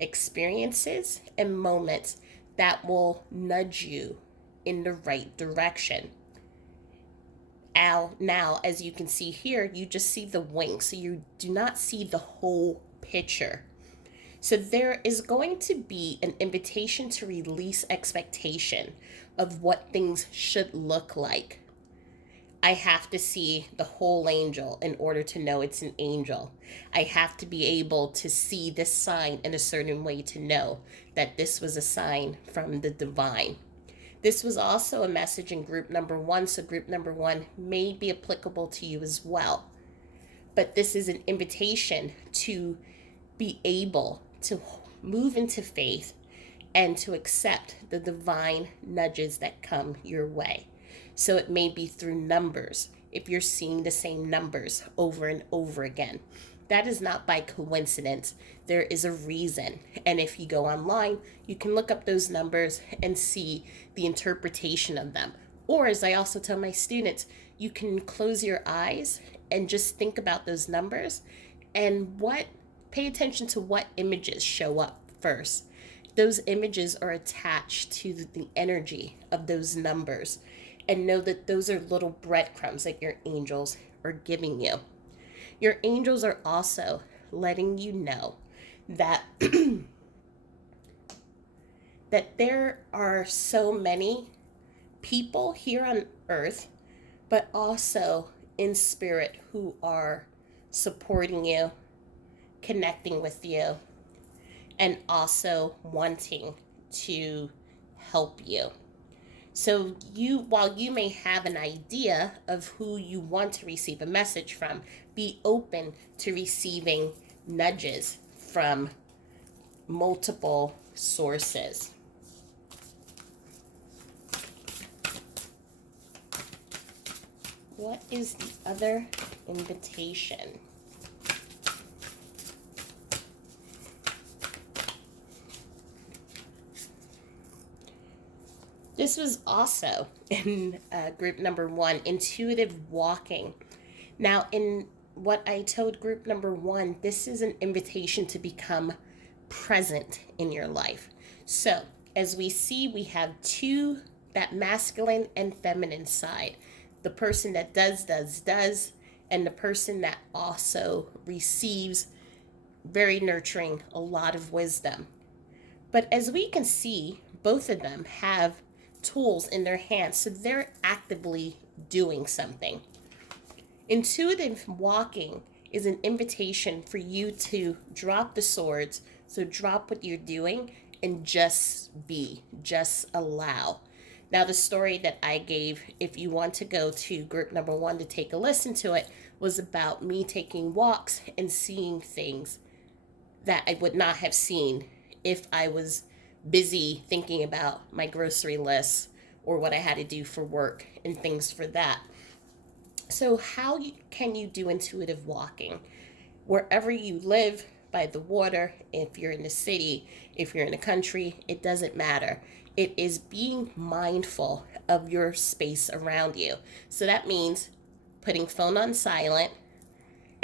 experiences and moments that will nudge you in the right direction. Now, as you can see here, you just see the wing, so you do not see the whole picture. So there is going to be an invitation to release expectation of what things should look like. I have to see the whole angel in order to know it's an angel. I have to be able to see this sign in a certain way to know that this was a sign from the divine. This was also a message in group number 1, so group number 1 may be applicable to you as well. But this is an invitation to be able to move into faith and to accept the divine nudges that come your way. So it may be through numbers, if you're seeing the same numbers over and over again. That is not by coincidence. There is a reason. And if you go online, you can look up those numbers and see the interpretation of them. Or, as I also tell my students, you can close your eyes and just think about those numbers and pay attention to what images show up first. Those images are attached to the energy of those numbers, and know that those are little breadcrumbs that your angels are giving you. Your angels are also letting you know that that there are so many people here on earth, but also in spirit, who are supporting you, connecting with you, and also wanting to help you. So while you may have an idea of who you want to receive a message from, be open to receiving nudges from multiple sources. What is the other invitation? This was also in group number 1, intuitive walking. Now, in what I told group number 1, this is an invitation to become present in your life. So, as we see, we have two, that masculine and feminine side. The person that does, and the person that also receives, very nurturing, a lot of wisdom. But as we can see, both of them have tools in their hands, so they're actively doing something. Intuitive walking is an invitation for you to drop the swords, so drop what you're doing and just be, just allow. Now, the story that I gave, if you want to go to group number 1 to take a listen to it, was about me taking walks and seeing things that I would not have seen if I was busy thinking about my grocery list or what I had to do for work and things for that. So how can you do intuitive walking? Wherever you live, by the water, if you're in the city, if you're in the country, it doesn't matter. It is being mindful of your space around you. So that means putting phone on silent,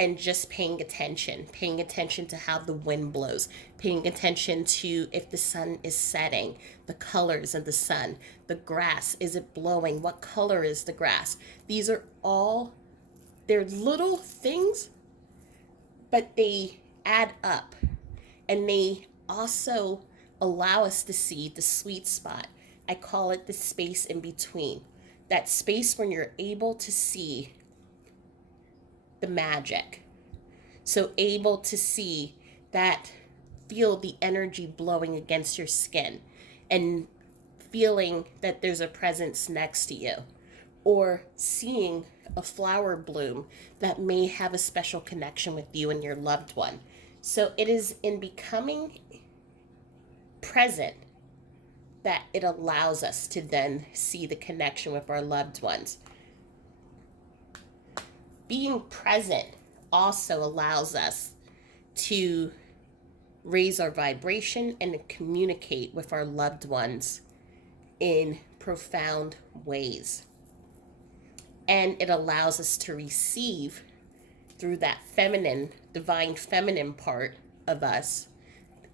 and just paying attention to how the wind blows, paying attention to if the sun is setting, the colors of the sun, the grass, is it blowing? What color is the grass? These are all, they're little things, but they add up, and they also allow us to see the sweet spot. I call it the space in between. That space when you're able to see the magic. So able to see that, feel the energy blowing against your skin and feeling that there's a presence next to you, or seeing a flower bloom that may have a special connection with you and your loved one. So it is in becoming present that it allows us to then see the connection with our loved ones. Being present also allows us to raise our vibration and communicate with our loved ones in profound ways. And it allows us to receive through that feminine, divine feminine part of us,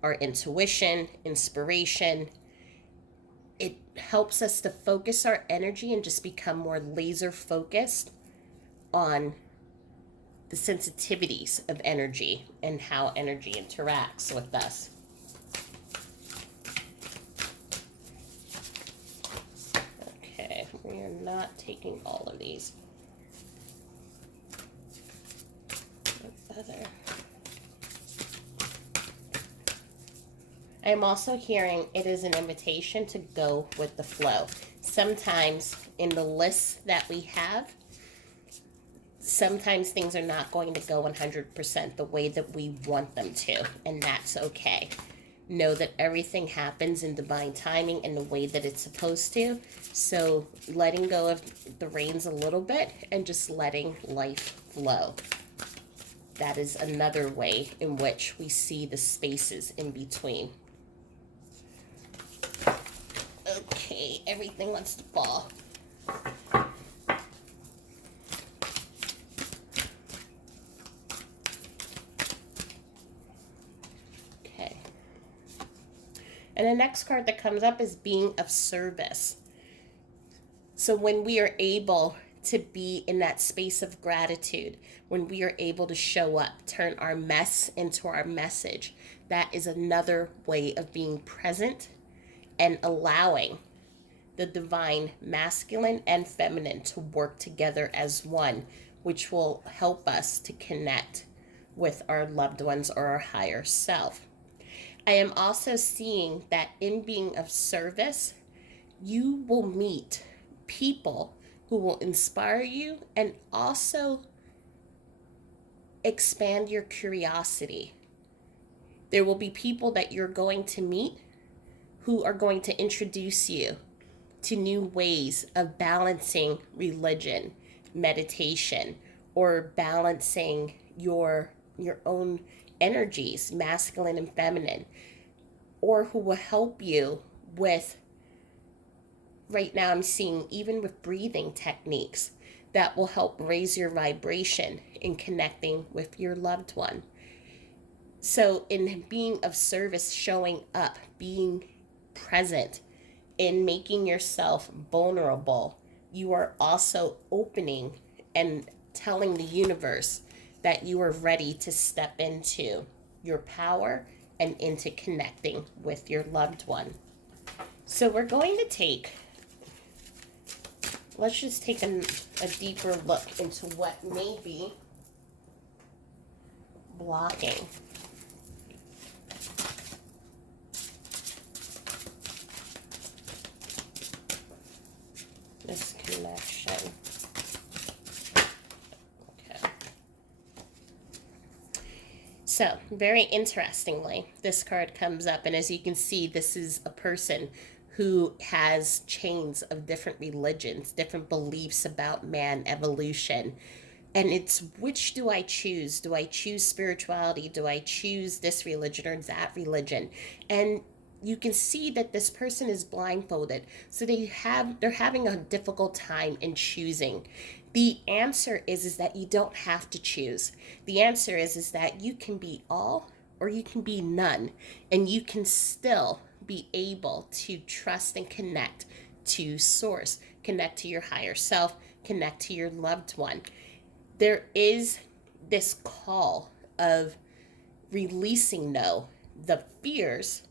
our intuition, inspiration. It helps us to focus our energy and just become more laser focused on the sensitivities of energy and how energy interacts with us. Okay, we are not taking all of these. Other. I'm also hearing it is an invitation to go with the flow. Sometimes in the lists that we have, sometimes things are not going to go 100% the way that we want them to, and that's okay. Know that everything happens in divine timing in the way that it's supposed to. So letting go of the reins a little bit and just letting life flow. That is another way in which we see the spaces in between. Okay, everything wants to fall. Okay. And the next card that comes up is being of service. So when we are able to be in that space of gratitude, when we are able to show up, turn our mess into our message, that is another way of being present and allowing the divine masculine and feminine to work together as one, which will help us to connect with our loved ones or our higher self. I am also seeing that in being of service, you will meet people who will inspire you and also expand your curiosity. There will be people that you're going to meet who are going to introduce you to new ways of balancing religion, meditation, or balancing your own energies, masculine and feminine, or who will help you with, right now I'm seeing even with breathing techniques that will help raise your vibration in connecting with your loved one. So in being of service, showing up, being present, in making yourself vulnerable, you are also opening and telling the universe that you are ready to step into your power and into connecting with your loved one. So we're going to let's just take a deeper look into what may be blocking this connection. Okay. So, very interestingly, this card comes up, and as you can see, this is a person who has chains of different religions, different beliefs about man, evolution. And it's, which do I choose? Do I choose spirituality? Do I choose this religion or that religion? And you can see that this person is blindfolded. So they're having a difficult time in choosing. The answer is that you don't have to choose. The answer is that you can be all or you can be none. And you can still be able to trust and connect to source, connect to your higher self, connect to your loved one. There is this call of releasing the fears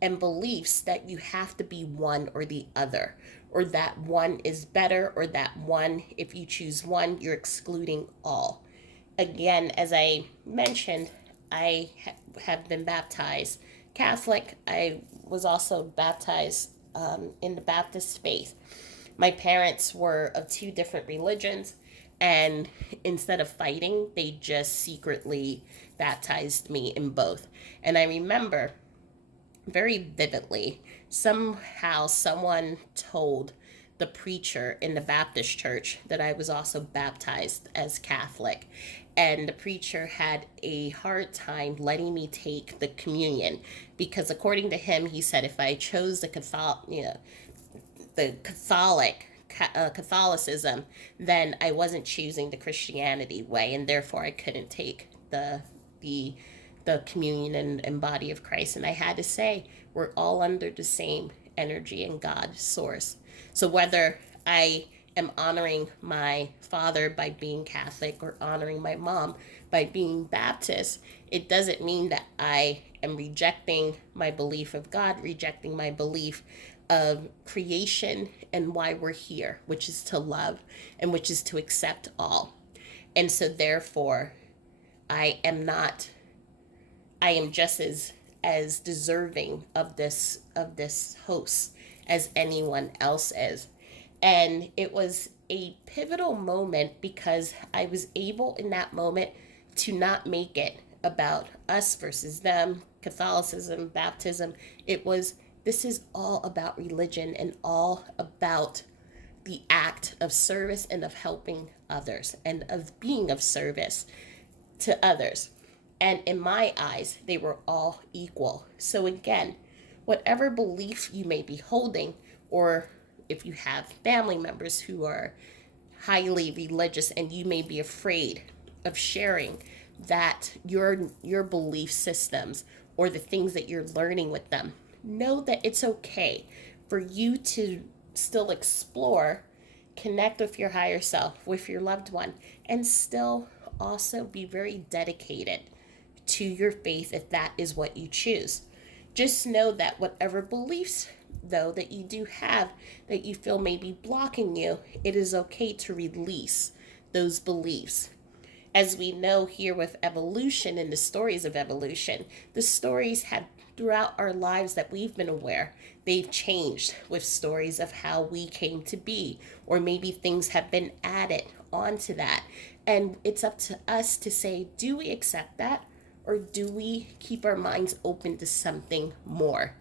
and beliefs that you have to be one or the other, or that one is better, or that one, if you choose one, you're excluding all. Again, as I mentioned, I have been baptized Catholic. I was also baptized in the Baptist faith. My parents were of two different religions, and instead of fighting, they just secretly baptized me in both. And I remember very vividly. Somehow, someone told the preacher in the Baptist church that I was also baptized as Catholic. And the preacher had a hard time letting me take the communion because, according to him, he said if I chose the Catholicism, then I wasn't choosing the Christianity way, and therefore I couldn't take the the communion and body of Christ. And I had to say, we're all under the same energy and God source. So whether I am honoring my father by being Catholic or honoring my mom by being Baptist, it doesn't mean that I am rejecting my belief of God, rejecting my belief of creation and why we're here, which is to love and which is to accept all. And so therefore, I am not I am just as deserving of this host as anyone else is. And it was a pivotal moment because I was able in that moment to not make it about us versus them, Catholicism, baptism. It was, this is all about religion and all about the act of service and of helping others and of being of service to others. And in my eyes, they were all equal. So again, whatever belief you may be holding, or if you have family members who are highly religious and you may be afraid of sharing that your belief systems or the things that you're learning with them, know that it's okay for you to still explore, connect with your higher self, with your loved one, and still also be very dedicated to your faith if that is what you choose. Just know that whatever beliefs, though, that you do have that you feel may be blocking you, it is okay to release those beliefs. As we know here with evolution and the stories of evolution, the stories have throughout our lives that we've been aware, they've changed with stories of how we came to be, or maybe things have been added onto that. And it's up to us to say, do we accept that? Or do we keep our minds open to something more?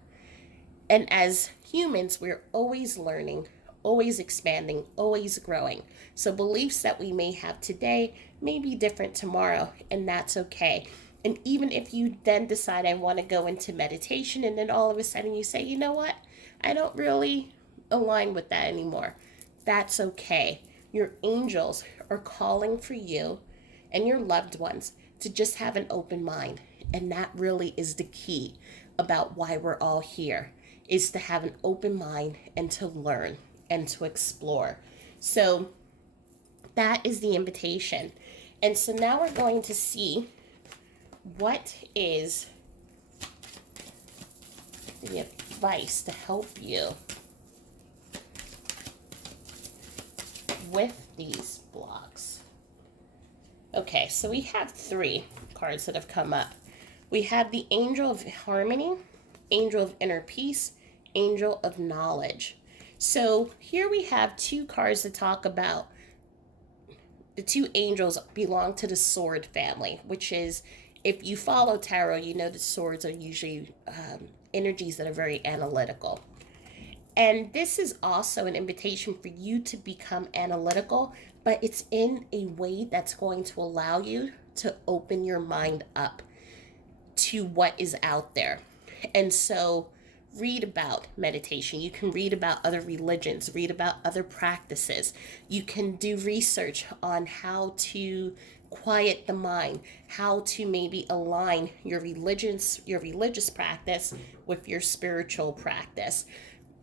And as humans, we're always learning, always expanding, always growing. So beliefs that we may have today may be different tomorrow, and that's okay. And even if you then decide I want to go into meditation, and then all of a sudden you say, you know what, I don't really align with that anymore, that's okay. Your angels are calling for you and your loved ones to just have an open mind. And that really is the key about why we're all here, is to have an open mind and to learn and to explore. So that is the invitation. And so now we're going to see what is the advice to help you with these blocks. Okay, so we have 3 cards that have come up. We have the Angel of Harmony, Angel of Inner Peace, Angel of Knowledge. So here we have 2 cards to talk about. The 2 angels belong to the sword family, which is, if you follow tarot, you know the swords are usually energies that are very analytical. And this is also an invitation for you to become analytical, but it's in a way that's going to allow you to open your mind up to what is out there. And so read about meditation. You can read about other religions, read about other practices. You can do research on how to quiet the mind, how to maybe align your religious practice with your spiritual practice.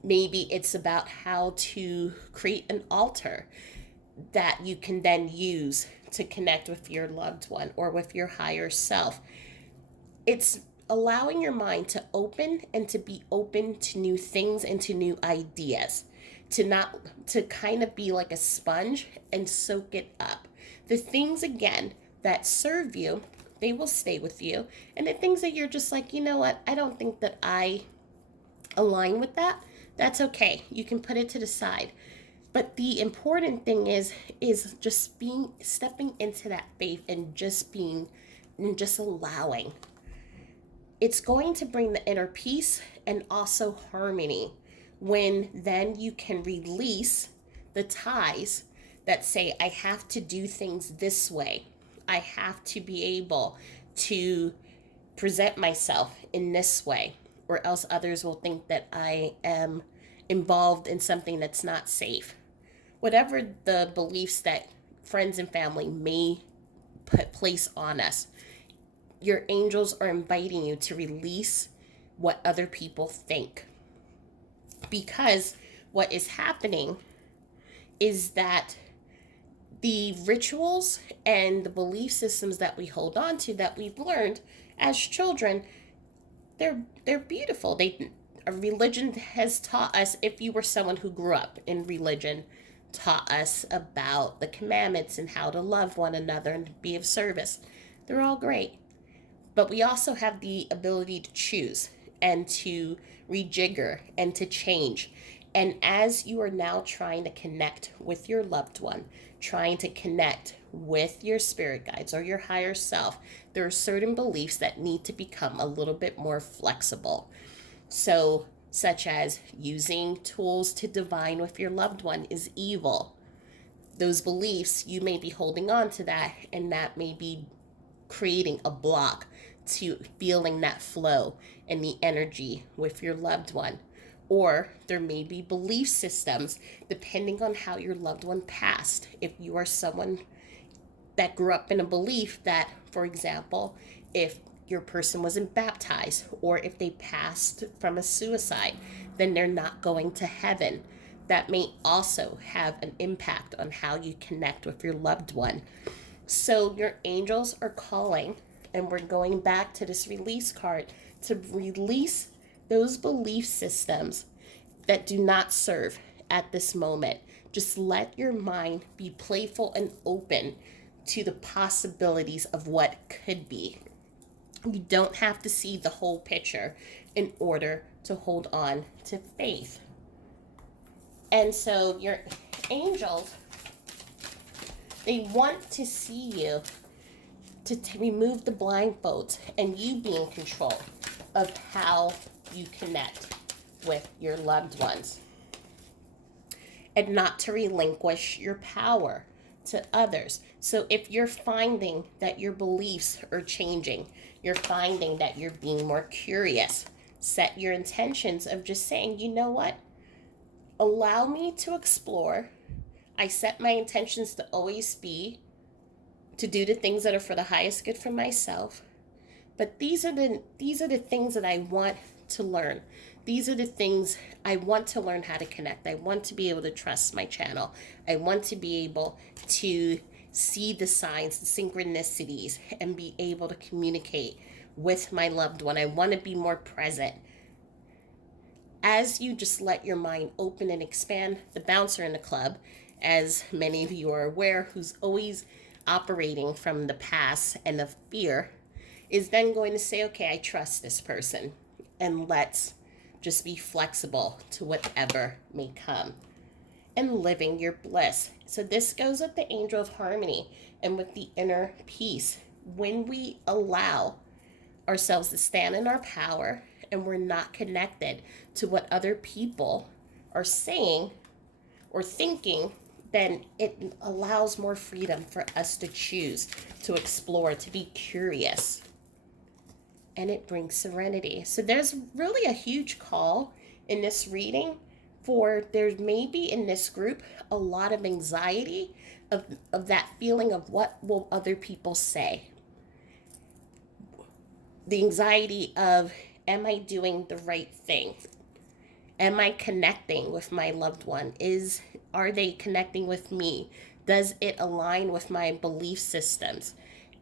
Maybe it's about how to create an altar that you can then use to connect with your loved one or with your higher self. It's allowing your mind to open and to be open to new things and to new ideas, to kind of be like a sponge and soak it up. The things, again, that serve you, they will stay with you. And the things that you're just like, you know what, I don't think that I align with that, that's okay. You can put it to the side. But the important thing is just stepping into that faith and just allowing. it's going to bring the inner peace and also harmony when then you can release the ties that say, I have to do things this way. I have to be able to present myself in this way, or else others will think that I am involved in something that's not safe. Whatever the beliefs that friends and family may put place on us, your angels are inviting you to release what other people think. Because what is happening is that the rituals and the belief systems that we hold on to, that we've learned as children, they're beautiful. A religion has taught us, if you were someone who grew up in religion, taught us about the commandments and how to love one another and be of service. They're all great. But we also have the ability to choose and to rejigger and to change. And as you are now trying to connect with your loved one, trying to connect with your spirit guides or your higher self, there are certain beliefs that need to become a little bit more flexible. So, such as using tools to divine with your loved one is evil. Those beliefs, you may be holding on to that, and that may be creating a block to feeling that flow and the energy with your loved one. Or there may be belief systems depending on how your loved one passed. If you are someone that grew up in a belief that, for example, if your person wasn't baptized or if they passed from a suicide, then they're not going to heaven. That may also have an impact on how you connect with your loved one. So your angels are calling, and we're going back to this release card to release those belief systems that do not serve at this moment. Just let your mind be playful and open to the possibilities of what could be. You don't have to see the whole picture in order to hold on to faith. And so your angels, they want to see you to remove the blindfolds and you be in control of how you connect with your loved ones, and not to relinquish your power to others. So if you're finding that your beliefs are changing, you're finding that you're being more curious, set your intentions of just saying, you know what? Allow me to explore. I set my intentions to always be to do the things that are for the highest good for myself. But these are the things that I want to learn. These are the things I want to learn how to connect. I want to be able to trust my channel. I want to be able to see the signs, the synchronicities, and be able to communicate with my loved one. I want to be more present. As you just let your mind open and expand, the bouncer in the club, as many of you are aware, who's always operating from the past and of fear, is then going to say, okay, I trust this person, and let's just be flexible to whatever may come, and living your bliss. So this goes with the angel of harmony and with the inner peace. When we allow ourselves to stand in our power and we're not connected to what other people are saying or thinking, then it allows more freedom for us to choose, to explore, to be curious. And it brings serenity. So there's really a huge call in this reading for, there may be in this group a lot of anxiety of that feeling of what will other people say. The anxiety of, am I doing the right thing? Am I connecting with my loved one? Are they connecting with me? Does it align with my belief systems?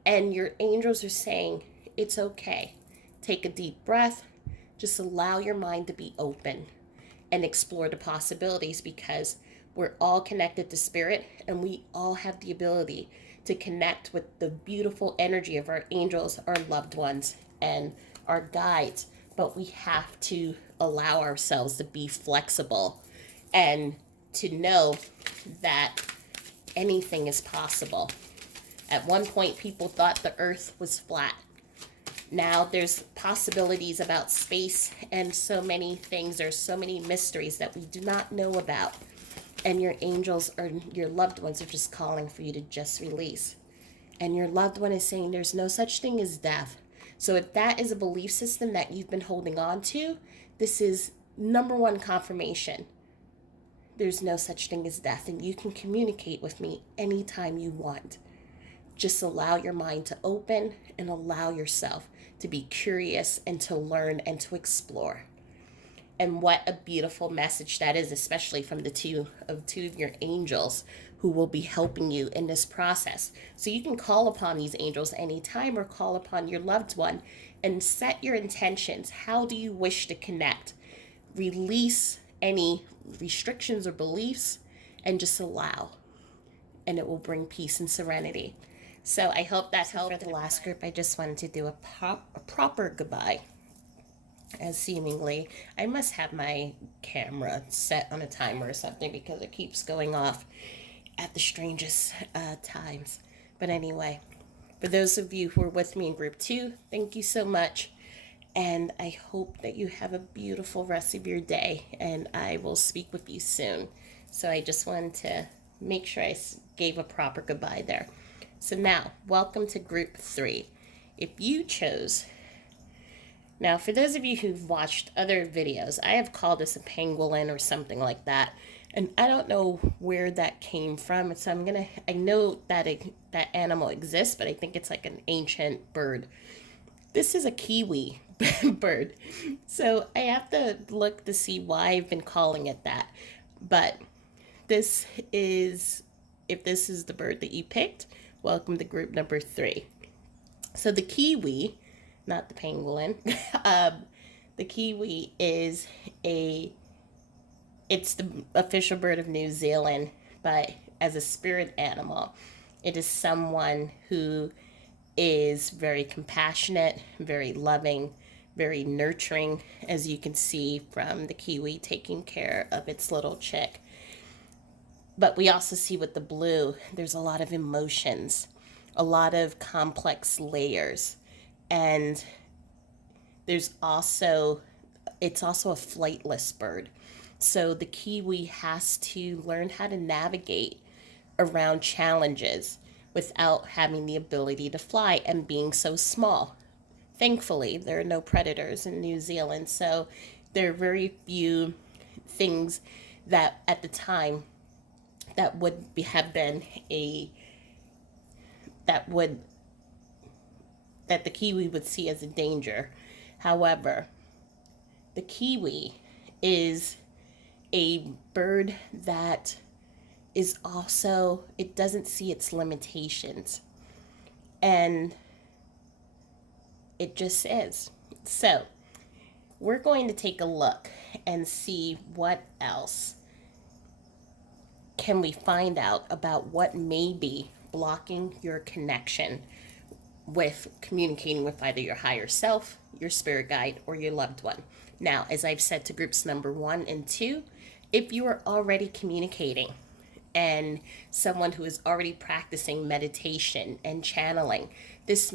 And your angels are saying, it's okay. Take a deep breath. Just allow your mind to be open and explore the possibilities, because we're all connected to spirit and we all have the ability to connect with the beautiful energy of our angels, our loved ones, and our guides. But we have to allow ourselves to be flexible and to know that anything is possible. At one point, people thought the earth was flat. Now there's possibilities about space and so many things. There's so many mysteries that we do not know about. And your angels or your loved ones are just calling for you to just release. And your loved one is saying there's no such thing as death. So if that is a belief system that you've been holding on to, this is number one confirmation. There's no such thing as death, and you can communicate with me anytime you want. Just allow your mind to open and allow yourself to be curious and to learn and to explore. And what a beautiful message that is, especially from the two of your angels who will be helping you in this process. So you can call upon these angels anytime or call upon your loved one and set your intentions. How do you wish to connect? Release any restrictions or beliefs and just allow. And it will bring peace and serenity. So I hope that helped. For the last group, I just wanted to do a proper goodbye. As seemingly, I must have my camera set on a timer or something because it keeps going off at the strangest times. But anyway, for those of you who are with me in group 2, thank you so much. And I hope that you have a beautiful rest of your day. And I will speak with you soon. So I just wanted to make sure I gave a proper goodbye there. So now, welcome to group 3. If you chose... Now, for those of you who've watched other videos, I have called this a pangolin or something like that. And I don't know where that came from. So I know that that animal exists, but I think it's like an ancient bird. This is a kiwi bird. So I have to look to see why I've been calling it that. But if this is the bird that you picked, welcome to group number 3. So the kiwi, not the pangolin, the kiwi is it's the official bird of New Zealand, but as a spirit animal, it is someone who is very compassionate, very loving, very nurturing, as you can see from the kiwi taking care of its little chick. But we also see with the blue, there's a lot of emotions, a lot of complex layers. And it's also a flightless bird. So the kiwi has to learn how to navigate around challenges without having the ability to fly and being so small. Thankfully, there are no predators in New Zealand, so there are very few things that at the time that would have been that the kiwi would see as a danger. However, the kiwi is a bird that is also, it doesn't see its limitations. And it just is. So, we're going to take a look and see what else can we find out about what may be blocking your connection with communicating with either your higher self, your spirit guide, or your loved one. Now, as I've said to groups number 1 and 2, if you are already communicating and someone who is already practicing meditation and channeling, this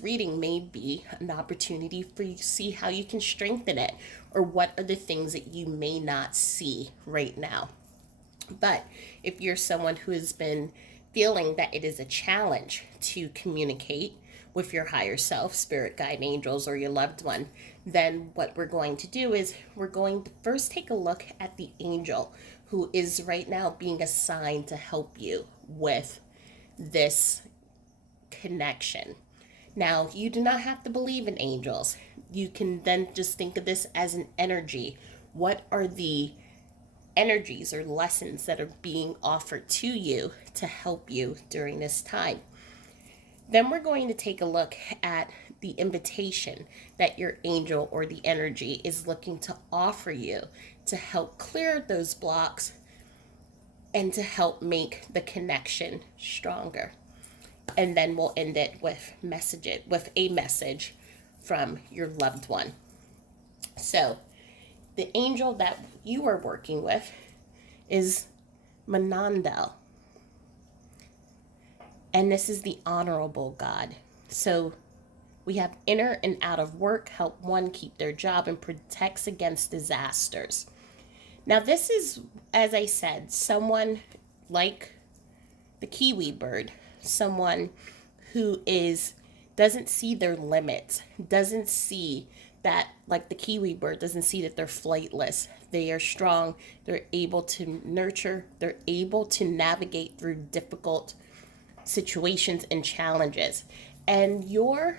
reading may be an opportunity for you to see how you can strengthen it, or what are the things that you may not see right now. But if you're someone who has been feeling that it is a challenge to communicate with your higher self, spirit guide, angels, or your loved one, then what we're going to do is we're going to first take a look at the angel who is right now being assigned to help you with this connection. Now, you do not have to believe in angels. You can then just think of this as an energy. What are the energies or lessons that are being offered to you to help you during this time? Then we're going to take a look at the invitation that your angel or the energy is looking to offer you to help clear those blocks and to help make the connection stronger. And then we'll end it with a message from your loved one. So the angel that you are working with is Manandal. And this is the honorable God. So We have inner and out of work, help one keep their job, and protects against disasters. Now, this is, as I said, someone like the kiwi bird, someone who is doesn't see their limits, doesn't see that, like the kiwi bird, doesn't see that they're flightless. They are strong, they're able to nurture, they're able to navigate through difficult situations and challenges. And your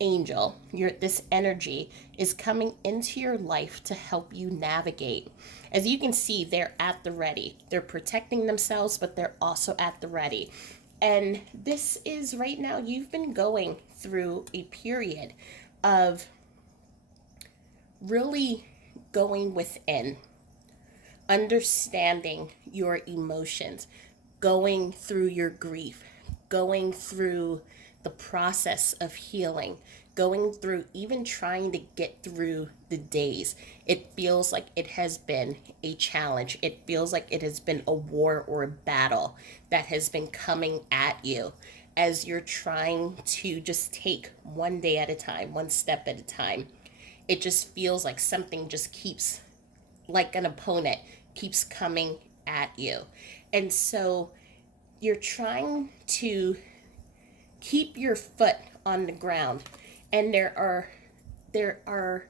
angel, this energy is coming into your life to help you navigate. As you can see, they're at the ready. They're protecting themselves, but they're also at the ready. And this is right now, you've been going through a period of really going within, understanding your emotions, going through your grief, going through the process of healing, going through even trying to get through the days. It feels like it has been a challenge. It feels like it has been a war or a battle that has been coming at you as you're trying to just take one day at a time, one step at a time. It just feels like something just keeps, like an opponent, keeps coming at you. And so you're trying to keep your foot on the ground, and there are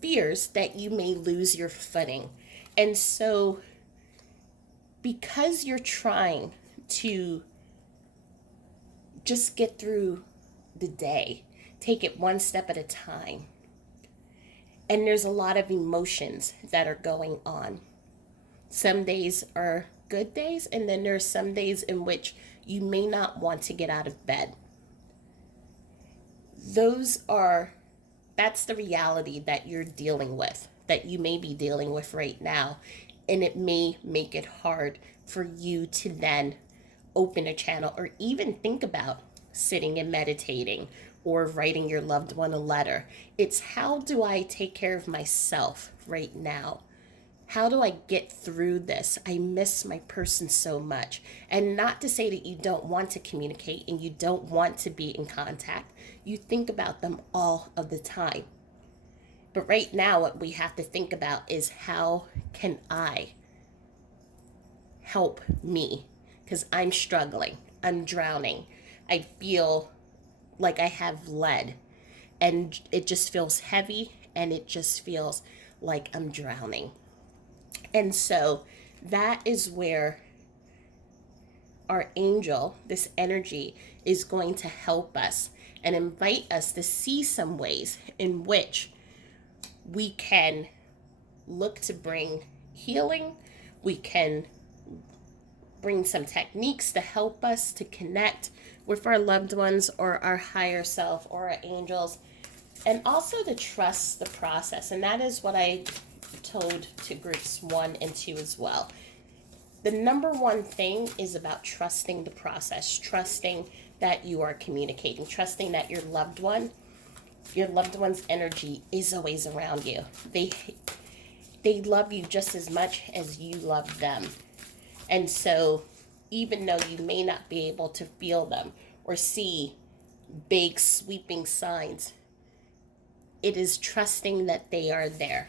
fears that you may lose your footing. And so because you're trying to just get through the day, take it one step at a time, and there's a lot of emotions that are going on. Some days are good days, and then there are some days in which you may not want to get out of bed. That's the reality that you're dealing with, that you may be dealing with right now. And it may make it hard for you to then open a channel or even think about sitting and meditating or writing your loved one a letter. It's, how do I take care of myself right now? How do I get through this? I miss my person so much. And not to say that you don't want to communicate and you don't want to be in contact. You think about them all of the time. But right now, what we have to think about is, how can I help me? Because I'm struggling. I'm drowning. I feel like I have lead. And it just feels heavy, and it just feels like I'm drowning. And so that is where our angel, this energy, is going to help us and invite us to see some ways in which we can look to bring healing. We can bring some techniques to help us to connect with our loved ones or our higher self or our angels, and also to trust the process. And that is what I told to groups 1 and 2 as well. The number one thing is about trusting the process, trusting that you are communicating, trusting that your loved one's energy is always around you. They love you just as much as you love them. And so even though you may not be able to feel them or see big sweeping signs, it is trusting that they are there.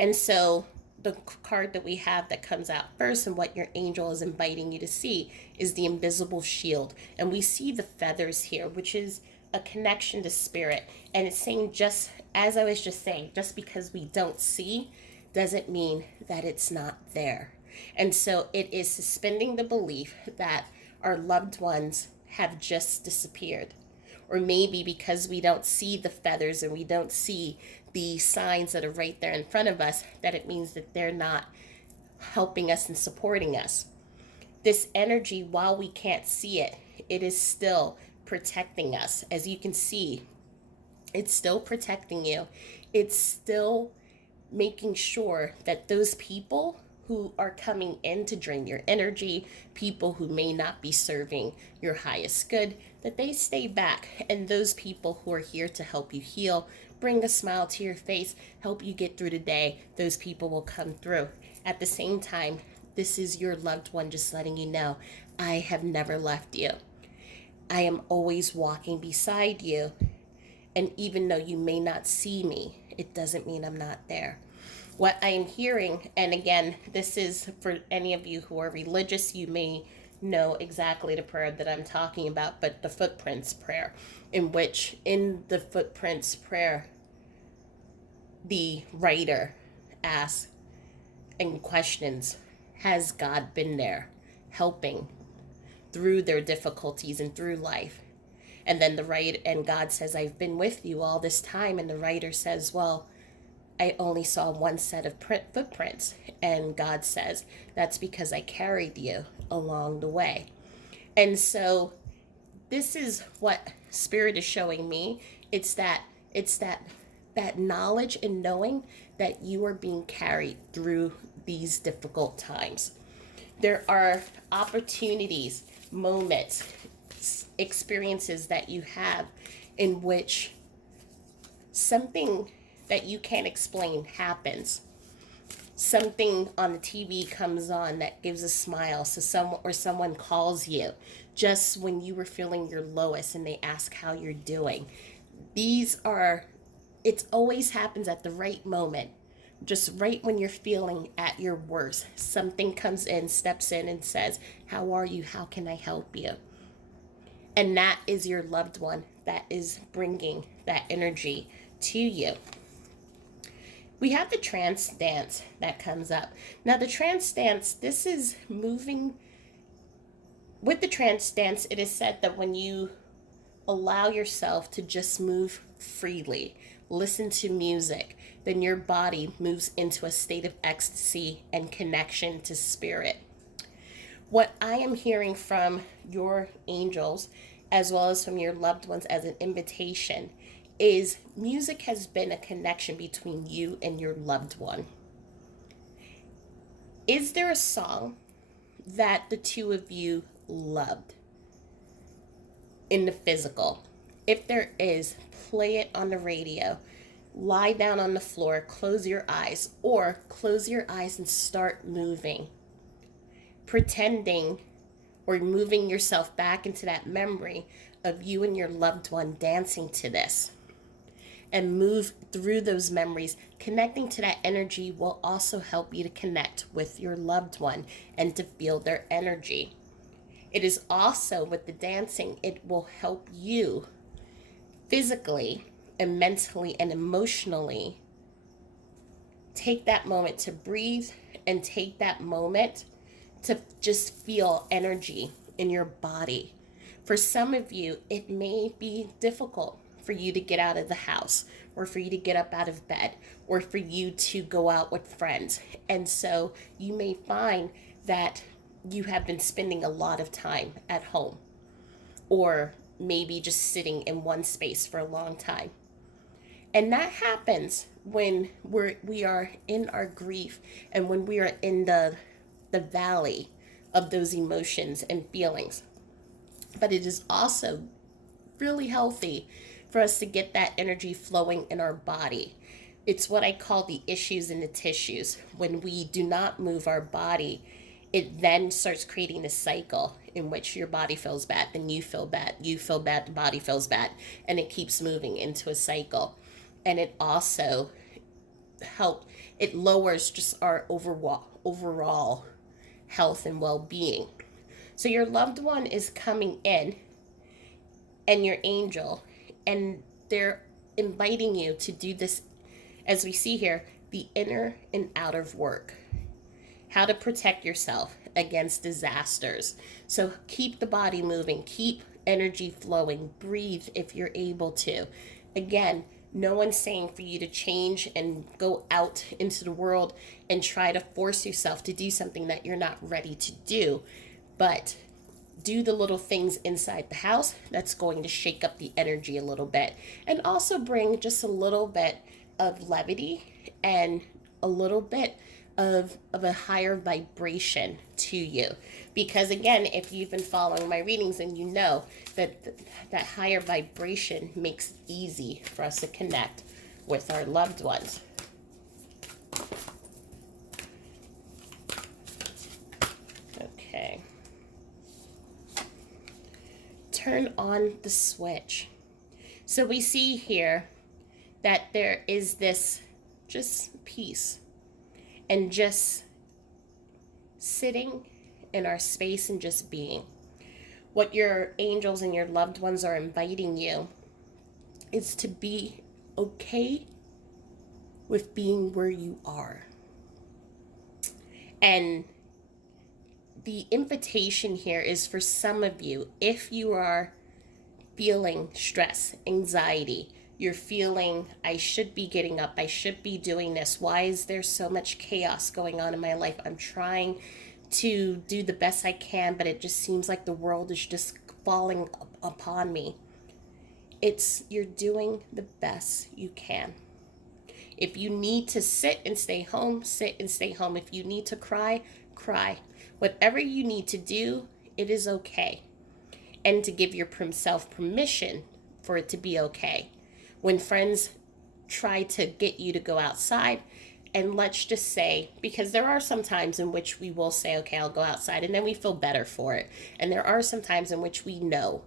And so the card that we have that comes out first, and what your angel is inviting you to see, is the invisible shield. And we see the feathers here, which is a connection to spirit. And it's saying, just as I was just saying, just because we don't see doesn't mean that it's not there. And so it is suspending the belief that our loved ones have just disappeared. Or maybe because we don't see the feathers and we don't see the signs that are right there in front of us, that it means that they're not helping us and supporting us. This energy, while we can't see it, it is still protecting us. As you can see, it's still protecting you. It's still making sure that those people who are coming in to drain your energy, people who may not be serving your highest good, that they stay back. And those people who are here to help you heal, bring a smile to your face, help you get through the day, those people will come through. At the same time, this is your loved one just letting you know, I have never left you. I am always walking beside you. And even though you may not see me, it doesn't mean I'm not there. What I am hearing, and again, this is for any of you who are religious, you may know exactly the prayer that I'm talking about, but the footprints prayer, in which in the footprints prayer, the writer asks and questions, has God been there helping through their difficulties and through life? And then God says, I've been with you all this time. And the writer says, well, I only saw one set of footprints. And God says, that's because I carried you along the way. And so this is what Spirit is showing me. It's that knowledge and knowing that you are being carried through these difficult times. There are opportunities, moments, experiences that you have in which something that you can't explain happens. Something on the TV comes on that gives a smile, someone calls you just when you were feeling your lowest and they ask how you're doing. It always happens at the right moment. Just right when you're feeling at your worst, something comes in, steps in, and says, how are you? How can I help you? And that is your loved one that is bringing that energy to you. We have the trance dance that comes up. Now, the trance dance, this is moving. With the trance dance, it is said that when you allow yourself to just move freely, listen to music, then your body moves into a state of ecstasy and connection to spirit. What I am hearing from your angels, as well as from your loved ones as an invitation, is music has been a connection between you and your loved one. Is there a song that the two of you loved in the physical? If there is, play it on the radio. Lie down on the floor, close your eyes, or close your eyes and start moving. Pretending or moving yourself back into that memory of you and your loved one dancing to this. And move through those memories. Connecting to that energy will also help you to connect with your loved one and to feel their energy. It is also, with the dancing, it will help you physically and mentally and emotionally take that moment to breathe and take that moment to just feel energy in your body. For some of you, it may be difficult for you to get out of the house, or for you to get up out of bed, or for you to go out with friends. And so you may find that you have been spending a lot of time at home, or maybe just sitting in one space for a long time. And that happens when we are in our grief and when we are in the valley of those emotions and feelings. But it is also really healthy for us to get that energy flowing in our body. It's what I call the issues in the tissues. When we do not move our body, it then starts creating a cycle in which your body feels bad, then you feel bad, the body feels bad, and it keeps moving into a cycle. And it also it lowers just our overall health and well-being. So your loved one is coming in, and your angel, and they're inviting you to do this, as we see here, the inner and outer work. How to protect yourself against disasters. So keep the body moving, keep energy flowing, breathe if you're able to. Again, no one's saying for you to change and go out into the world and try to force yourself to do something that you're not ready to do. But do the little things inside the house that's going to shake up the energy a little bit, and also bring just a little bit of levity and a little bit of a higher vibration to you. Because again, if you've been following my readings, and you know that higher vibration makes it easy for us to connect with our loved ones. Okay. turn on the switch. So we see here that there is this just peace and just sitting in our space and just being. What your angels and your loved ones are inviting you is to be okay with being where you are. And the invitation here is for some of you, if you are feeling stress, anxiety, you're feeling, I should be getting up, I should be doing this. Why is there so much chaos going on in my life? I'm trying to do the best I can, but it just seems like the world is just falling upon me. You're doing the best you can. If you need to sit and stay home, sit and stay home. If you need to cry, cry. Whatever you need to do, it is okay. And to give yourself permission for it to be okay. When friends try to get you to go outside, and let's just say, because there are some times in which we will say, okay, I'll go outside, and then we feel better for it. And there are some times in which we know,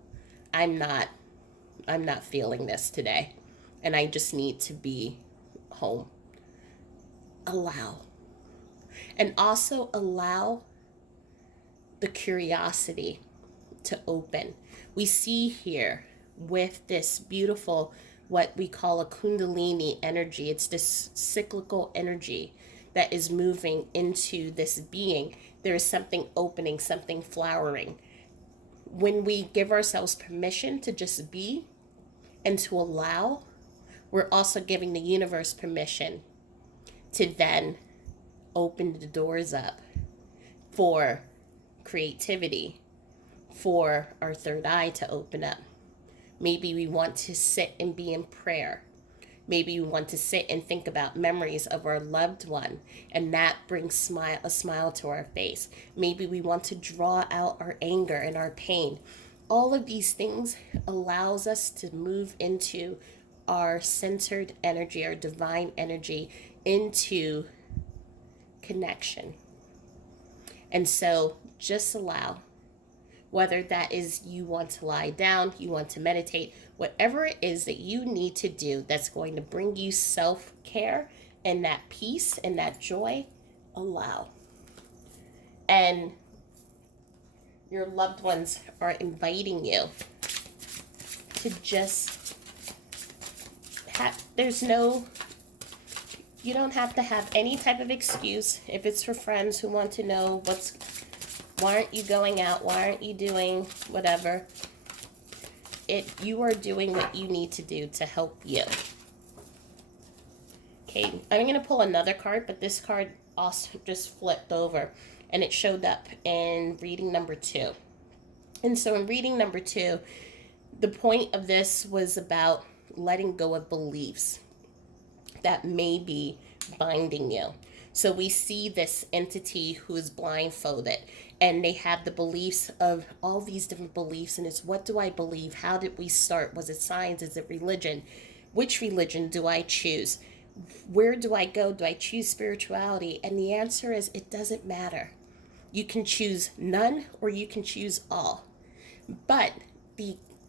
I'm not feeling this today, and I just need to be home. Allow. And also allow the curiosity to open. We see here with this beautiful, what we call a kundalini energy. It's this cyclical energy that is moving into this being. There is something opening, something flowering. When we give ourselves permission to just be and to allow, we're also giving the universe permission to then open the doors up for creativity, for our third eye to open up. Maybe we want to sit and be in prayer. Maybe we want to sit and think about memories of our loved one, and that brings a smile to our face. Maybe we want to draw out our anger and our pain. All of these things allows us to move into our centered energy, our divine energy, into connection. And so just allow, whether that is you want to lie down, you want to meditate, whatever it is that you need to do that's going to bring you self-care and that peace and that joy, allow. And your loved ones are inviting you to just you don't have to have any type of excuse. If it's for friends who want to know why aren't you going out? Why aren't you doing whatever? You are doing what you need to do to help you. Okay, I'm going to pull another card, but this card also just flipped over, and it showed up in reading number 2. And so in reading number 2, the point of this was about letting go of beliefs that may be binding you. So we see this entity who is blindfolded, and they have the beliefs of all these different beliefs, and it's, what do I believe? How did we start? Was it science? Is it religion? Which religion do I choose? Where do I go? Do I choose spirituality? And the answer is, it doesn't matter. You can choose none, or you can choose all. But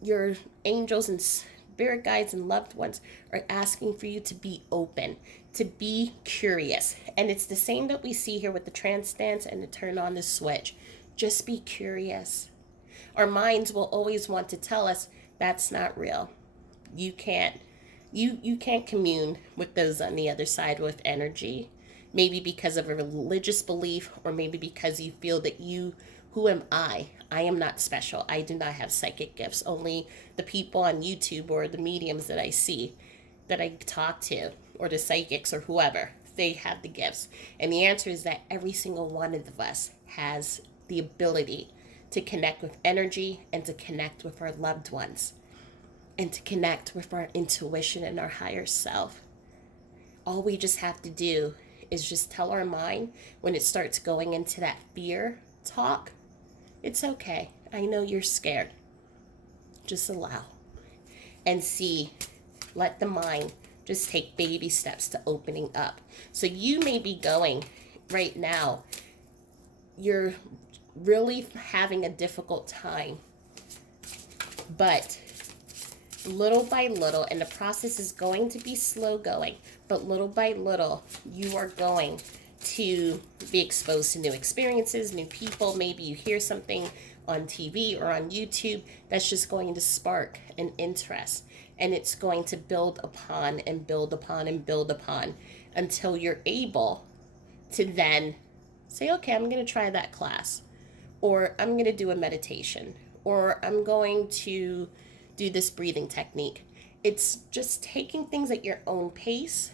your angels and spirit guides and loved ones are asking for you to be open, to be curious. And it's the same that we see here with the trance dance and to turn on the switch. Just be curious. Our minds will always want to tell us that's not real. You can't commune with those on the other side with energy. Maybe because of a religious belief, or maybe because you feel that who am I? I am not special. I do not have psychic gifts. Only the people on YouTube or the mediums that I see, that I talk to, or the psychics or whoever, they have the gifts. And the answer is that every single one of us has the ability to connect with energy and to connect with our loved ones and to connect with our intuition and our higher self. All we just have to do is just tell our mind when it starts going into that fear talk, it's okay. I know you're scared. Just allow and see. Let the mind just take baby steps to opening up. So you may be going right now, you're really having a difficult time But little by little, and the process is going to be slow going, but little by little, you are going to be exposed to new experiences, new people. Maybe you hear something on TV or on YouTube that's just going to spark an interest, and it's going to build upon and build upon and build upon until you're able to then say, okay, I'm going to try that class, or I'm going to do a meditation, or I'm going to do this breathing technique. It's just taking things at your own pace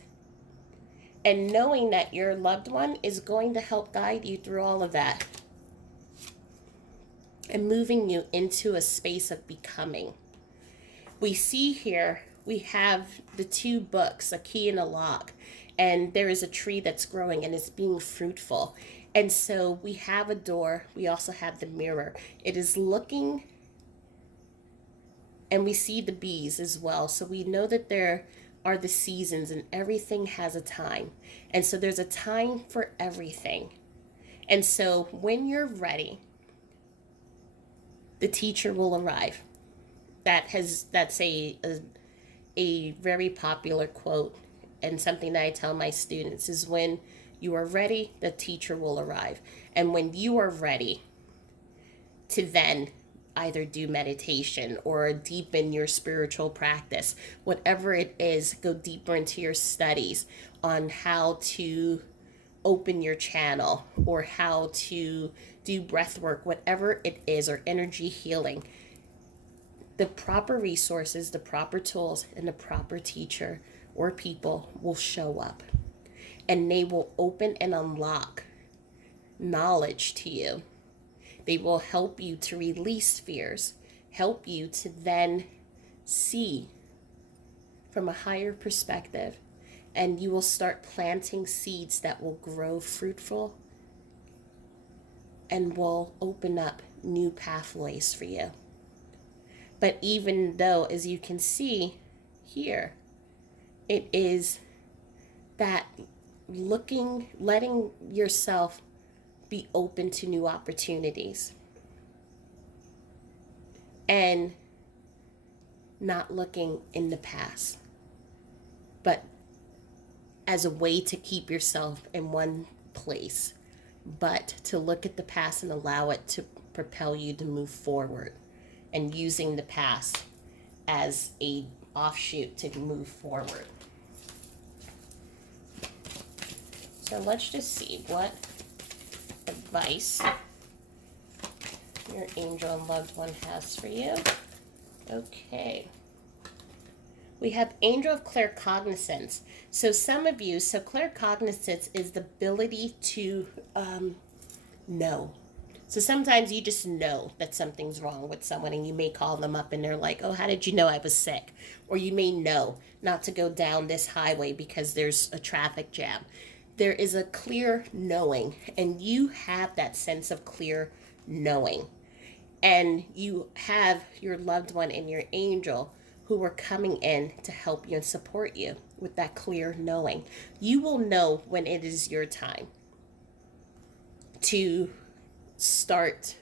and knowing that your loved one is going to help guide you through all of that and moving you into a space of becoming. We see here, we have the two books, a key and a lock, and there is a tree that's growing and it's being fruitful. And so we have a door, we also have the mirror. It is looking, and we see the bees as well. So we know that there are the seasons and everything has a time. And so there's a time for everything. And so when you're ready, the teacher will arrive. That's a very popular quote, and something that I tell my students is, when you are ready, the teacher will arrive. And when you are ready to then either do meditation or deepen your spiritual practice, whatever it is, go deeper into your studies on how to open your channel or how to do breath work, whatever it is, or energy healing, the proper resources, the proper tools, and the proper teacher or people will show up, and they will open and unlock knowledge to you. They will help you to release fears, help you to then see from a higher perspective, and you will start planting seeds that will grow fruitful and will open up new pathways for you. But even though, as you can see here, it is that letting yourself be open to new opportunities and not looking in the past, but as a way to keep yourself in one place, but to look at the past and allow it to propel you to move forward, and using the past as a offshoot to move forward. So let's just see what advice your angel and loved one has for you. Okay. We have angel of claircognizance. So some of you, so claircognizance is the ability to know. So sometimes you just know that something's wrong with someone, and you may call them up and they're like, oh, how did you know I was sick? Or you may know not to go down this highway because there's a traffic jam. There is a clear knowing, and you have that sense of clear knowing. And you have your loved one and your angel who are coming in to help you and support you with that clear knowing. You will know when it is your time to start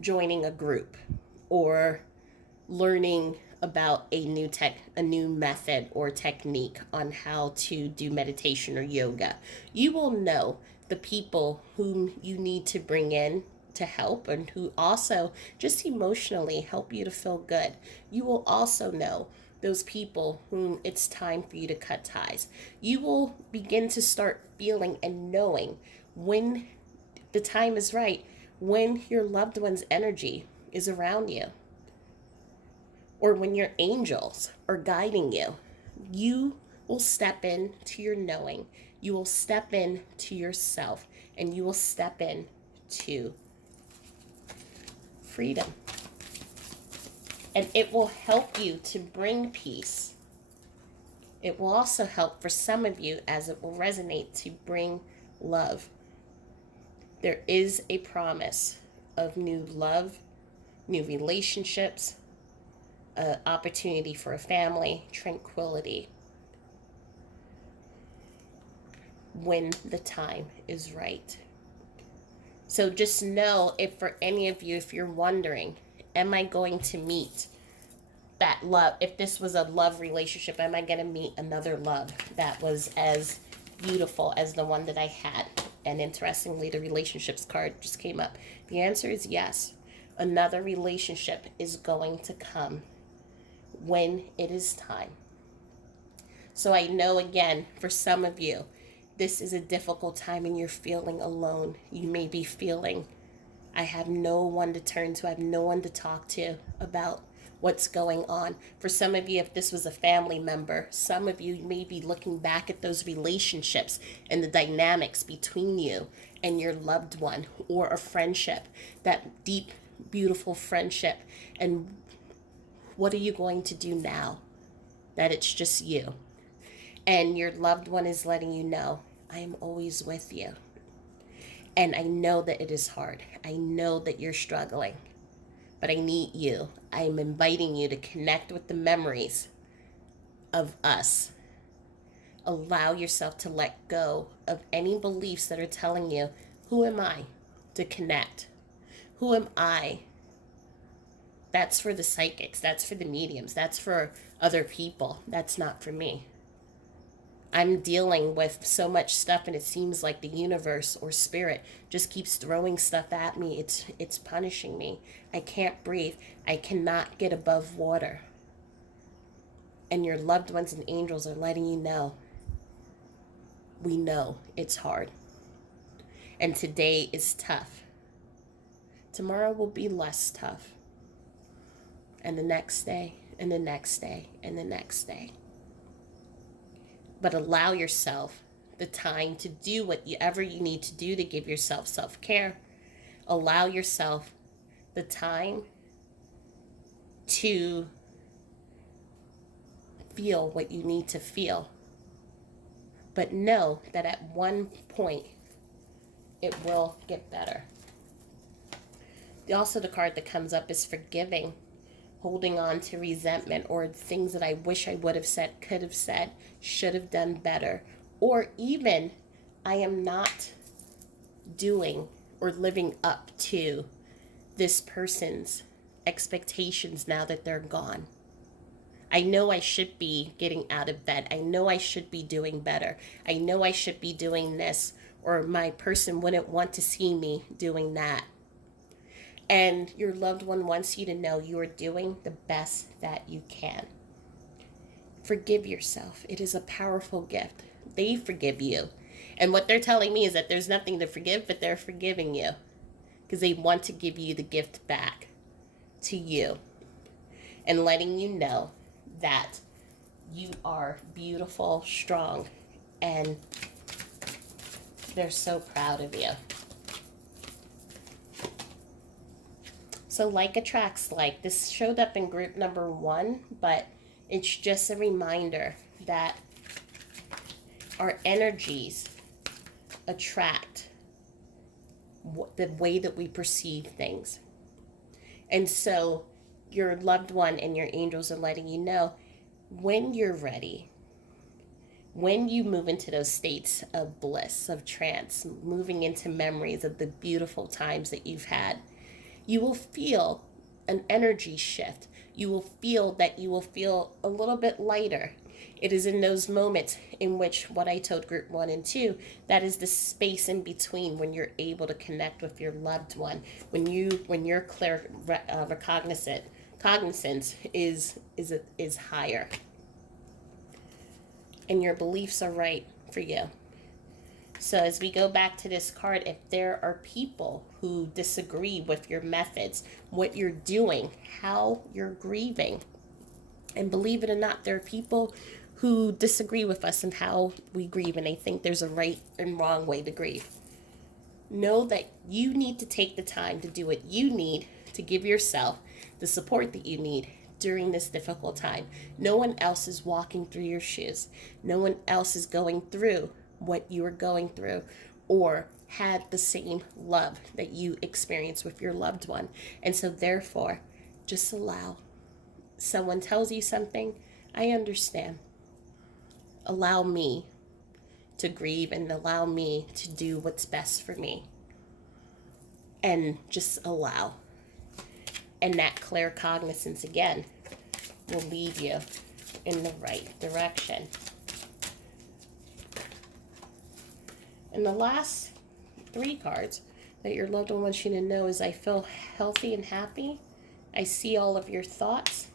joining a group or learning about a new method or technique on how to do meditation or yoga. You will know the people whom you need to bring in to help, and who also just emotionally help you to feel good. You will also know those people whom it's time for you to cut ties. You will begin to start feeling and knowing when the time is right, when your loved one's energy is around you, or when your angels are guiding you. You will step in to your knowing. You will step in to yourself, and you will step in to freedom. And it will help you to bring peace. It will also help for some of you, as it will resonate, to bring love. There is a promise of new love, new relationships, opportunity for a family, tranquility, when the time is right. So just know, if for any of you, if you're wondering, Am I going to meet that love? If this was a love relationship, am I going to meet another love that was as beautiful as the one that I had? And interestingly, the relationships card just came up. The answer is yes. Another relationship is going to come when it is time. So I know, again, for some of you, this is a difficult time and you're feeling alone. You may be feeling, I have no one to turn to. I have no one to talk to about what's going on. For some of you, if this was a family member, some of you may be looking back at those relationships and the dynamics between you and your loved one, or a friendship, that deep, beautiful friendship. And what are you going to do now that it's just you? And your loved one is letting you know, I am always with you. And I know that it is hard. I know that you're struggling, but I need you. I'm inviting you to connect with the memories of us. Allow yourself to let go of any beliefs that are telling you, who am I to connect? Who am I? That's for the psychics. That's for the mediums. That's for other people. That's not for me. I'm dealing with so much stuff, and it seems like the universe or spirit just keeps throwing stuff at me. It's punishing me. I can't breathe. I cannot get above water. And your loved ones and angels are letting you know, we know it's hard. And today is tough. Tomorrow will be less tough. And the next day, and the next day, and the next day. But allow yourself the time to do whatever you need to do to give yourself self-care. Allow yourself the time to feel what you need to feel. But know that at one point, it will get better. Also, the card that comes up is forgiving. Holding on to resentment or things that I wish I would have said, could have said, should have done better. Or even I am not doing or living up to this person's expectations now that they're gone. I know I should be getting out of bed. I know I should be doing better. I know I should be doing this, or my person wouldn't want to see me doing that. And your loved one wants you to know you are doing the best that you can. Forgive yourself. It is a powerful gift. They forgive you. And what they're telling me is that there's nothing to forgive, but they're forgiving you because they want to give you the gift back to you and letting you know that you are beautiful, strong, and they're so proud of you. So like attracts like. This showed up in group number 1, but it's just a reminder that our energies attract the way that we perceive things. And so your loved one and your angels are letting you know, when you're ready, when you move into those states of bliss, of trance, moving into memories of the beautiful times that you've had, you will feel an energy shift. You will feel a little bit lighter. It is in those moments in which, what I told group 1 and 2, that is the space in between when you're able to connect with your loved one, when your cognizance is higher, and your beliefs are right for you. So as we go back to this card, if there are people who disagree with your methods, what you're doing, how you're grieving, and believe it or not, there are people who disagree with us and how we grieve, and they think there's a right and wrong way to grieve. Know that you need to take the time to do what you need to give yourself the support that you need during this difficult time. No one else is walking through your shoes. No one else is going through what you are going through or had the same love that you experienced with your loved one. And so therefore, just allow. Someone tells you something, I understand. Allow me to grieve and allow me to do what's best for me. And just allow. And that clear cognizance again will lead you in the right direction. And the last 3 cards that your loved one wants you to know is, I feel healthy and happy. I see all of your thoughts,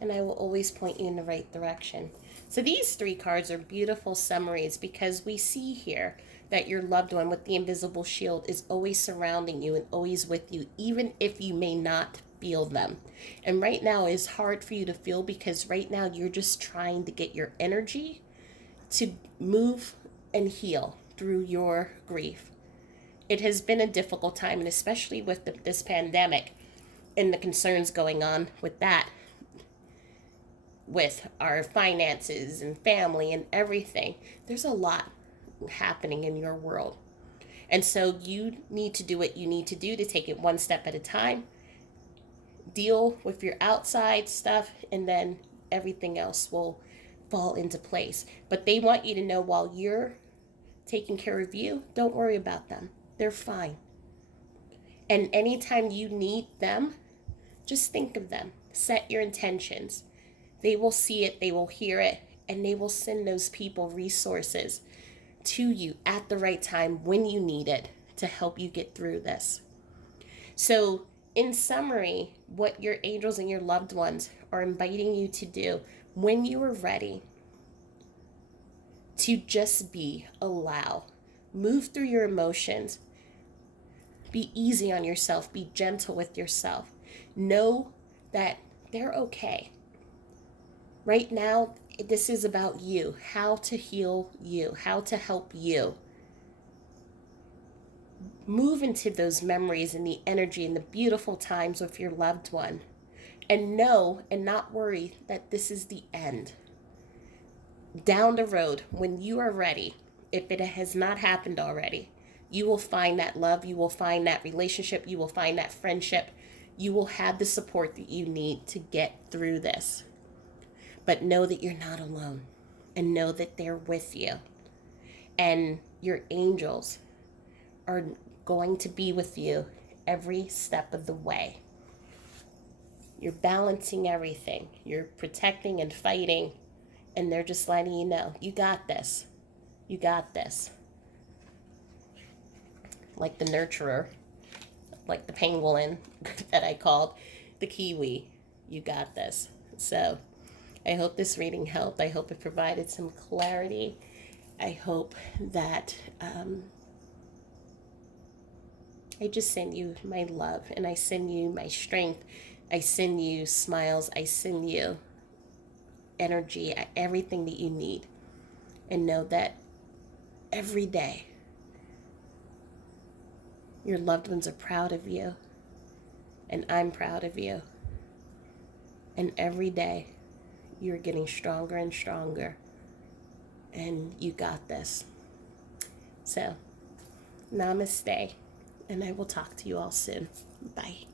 and I will always point you in the right direction. So these 3 cards are beautiful summaries, because we see here that your loved one with the invisible shield is always surrounding you and always with you, even if you may not feel them. And right now is hard for you to feel, because right now you're just trying to get your energy to move and heal through your grief. It has been a difficult time, and especially with this pandemic and the concerns going on with that, with our finances and family and everything. There's a lot happening in your world. And so you need to do what you need to do to take it one step at a time. Deal with your outside stuff, and then everything else will fall into place. But they want you to know, while you're taking care of you, don't worry about them. They're fine. And anytime you need them, just think of them. Set your intentions. They will see it, they will hear it, and they will send those people resources to you at the right time when you need it to help you get through this. So, in summary, what your angels and your loved ones are inviting you to do when you are ready, to just be, allow, move through your emotions, be easy on yourself, be gentle with yourself. Know that they're okay. Right now, this is about you, how to heal you, how to help you. Move into those memories and the energy and the beautiful times with your loved one. And know and not worry that this is the end. Down the road, when you are ready, if it has not happened already, you will find that love, you will find that relationship, you will find that friendship. You will have the support that you need to get through this. But know that you're not alone, and know that they're with you. And your angels are going to be with you every step of the way. You're balancing everything. You're protecting and fighting, and they're just letting you know, you got this. You got this. Like the nurturer, like the pangolin that I called the kiwi. You got this. So I hope this reading helped. I hope it provided some clarity. I hope that I just send you my love, and I send you my strength. I send you smiles. I send you energy, everything that you need. And know that every day your loved ones are proud of you, and I'm proud of you. And every day you're getting stronger and stronger, and you got this. So, namaste, and I will talk to you all soon. Bye.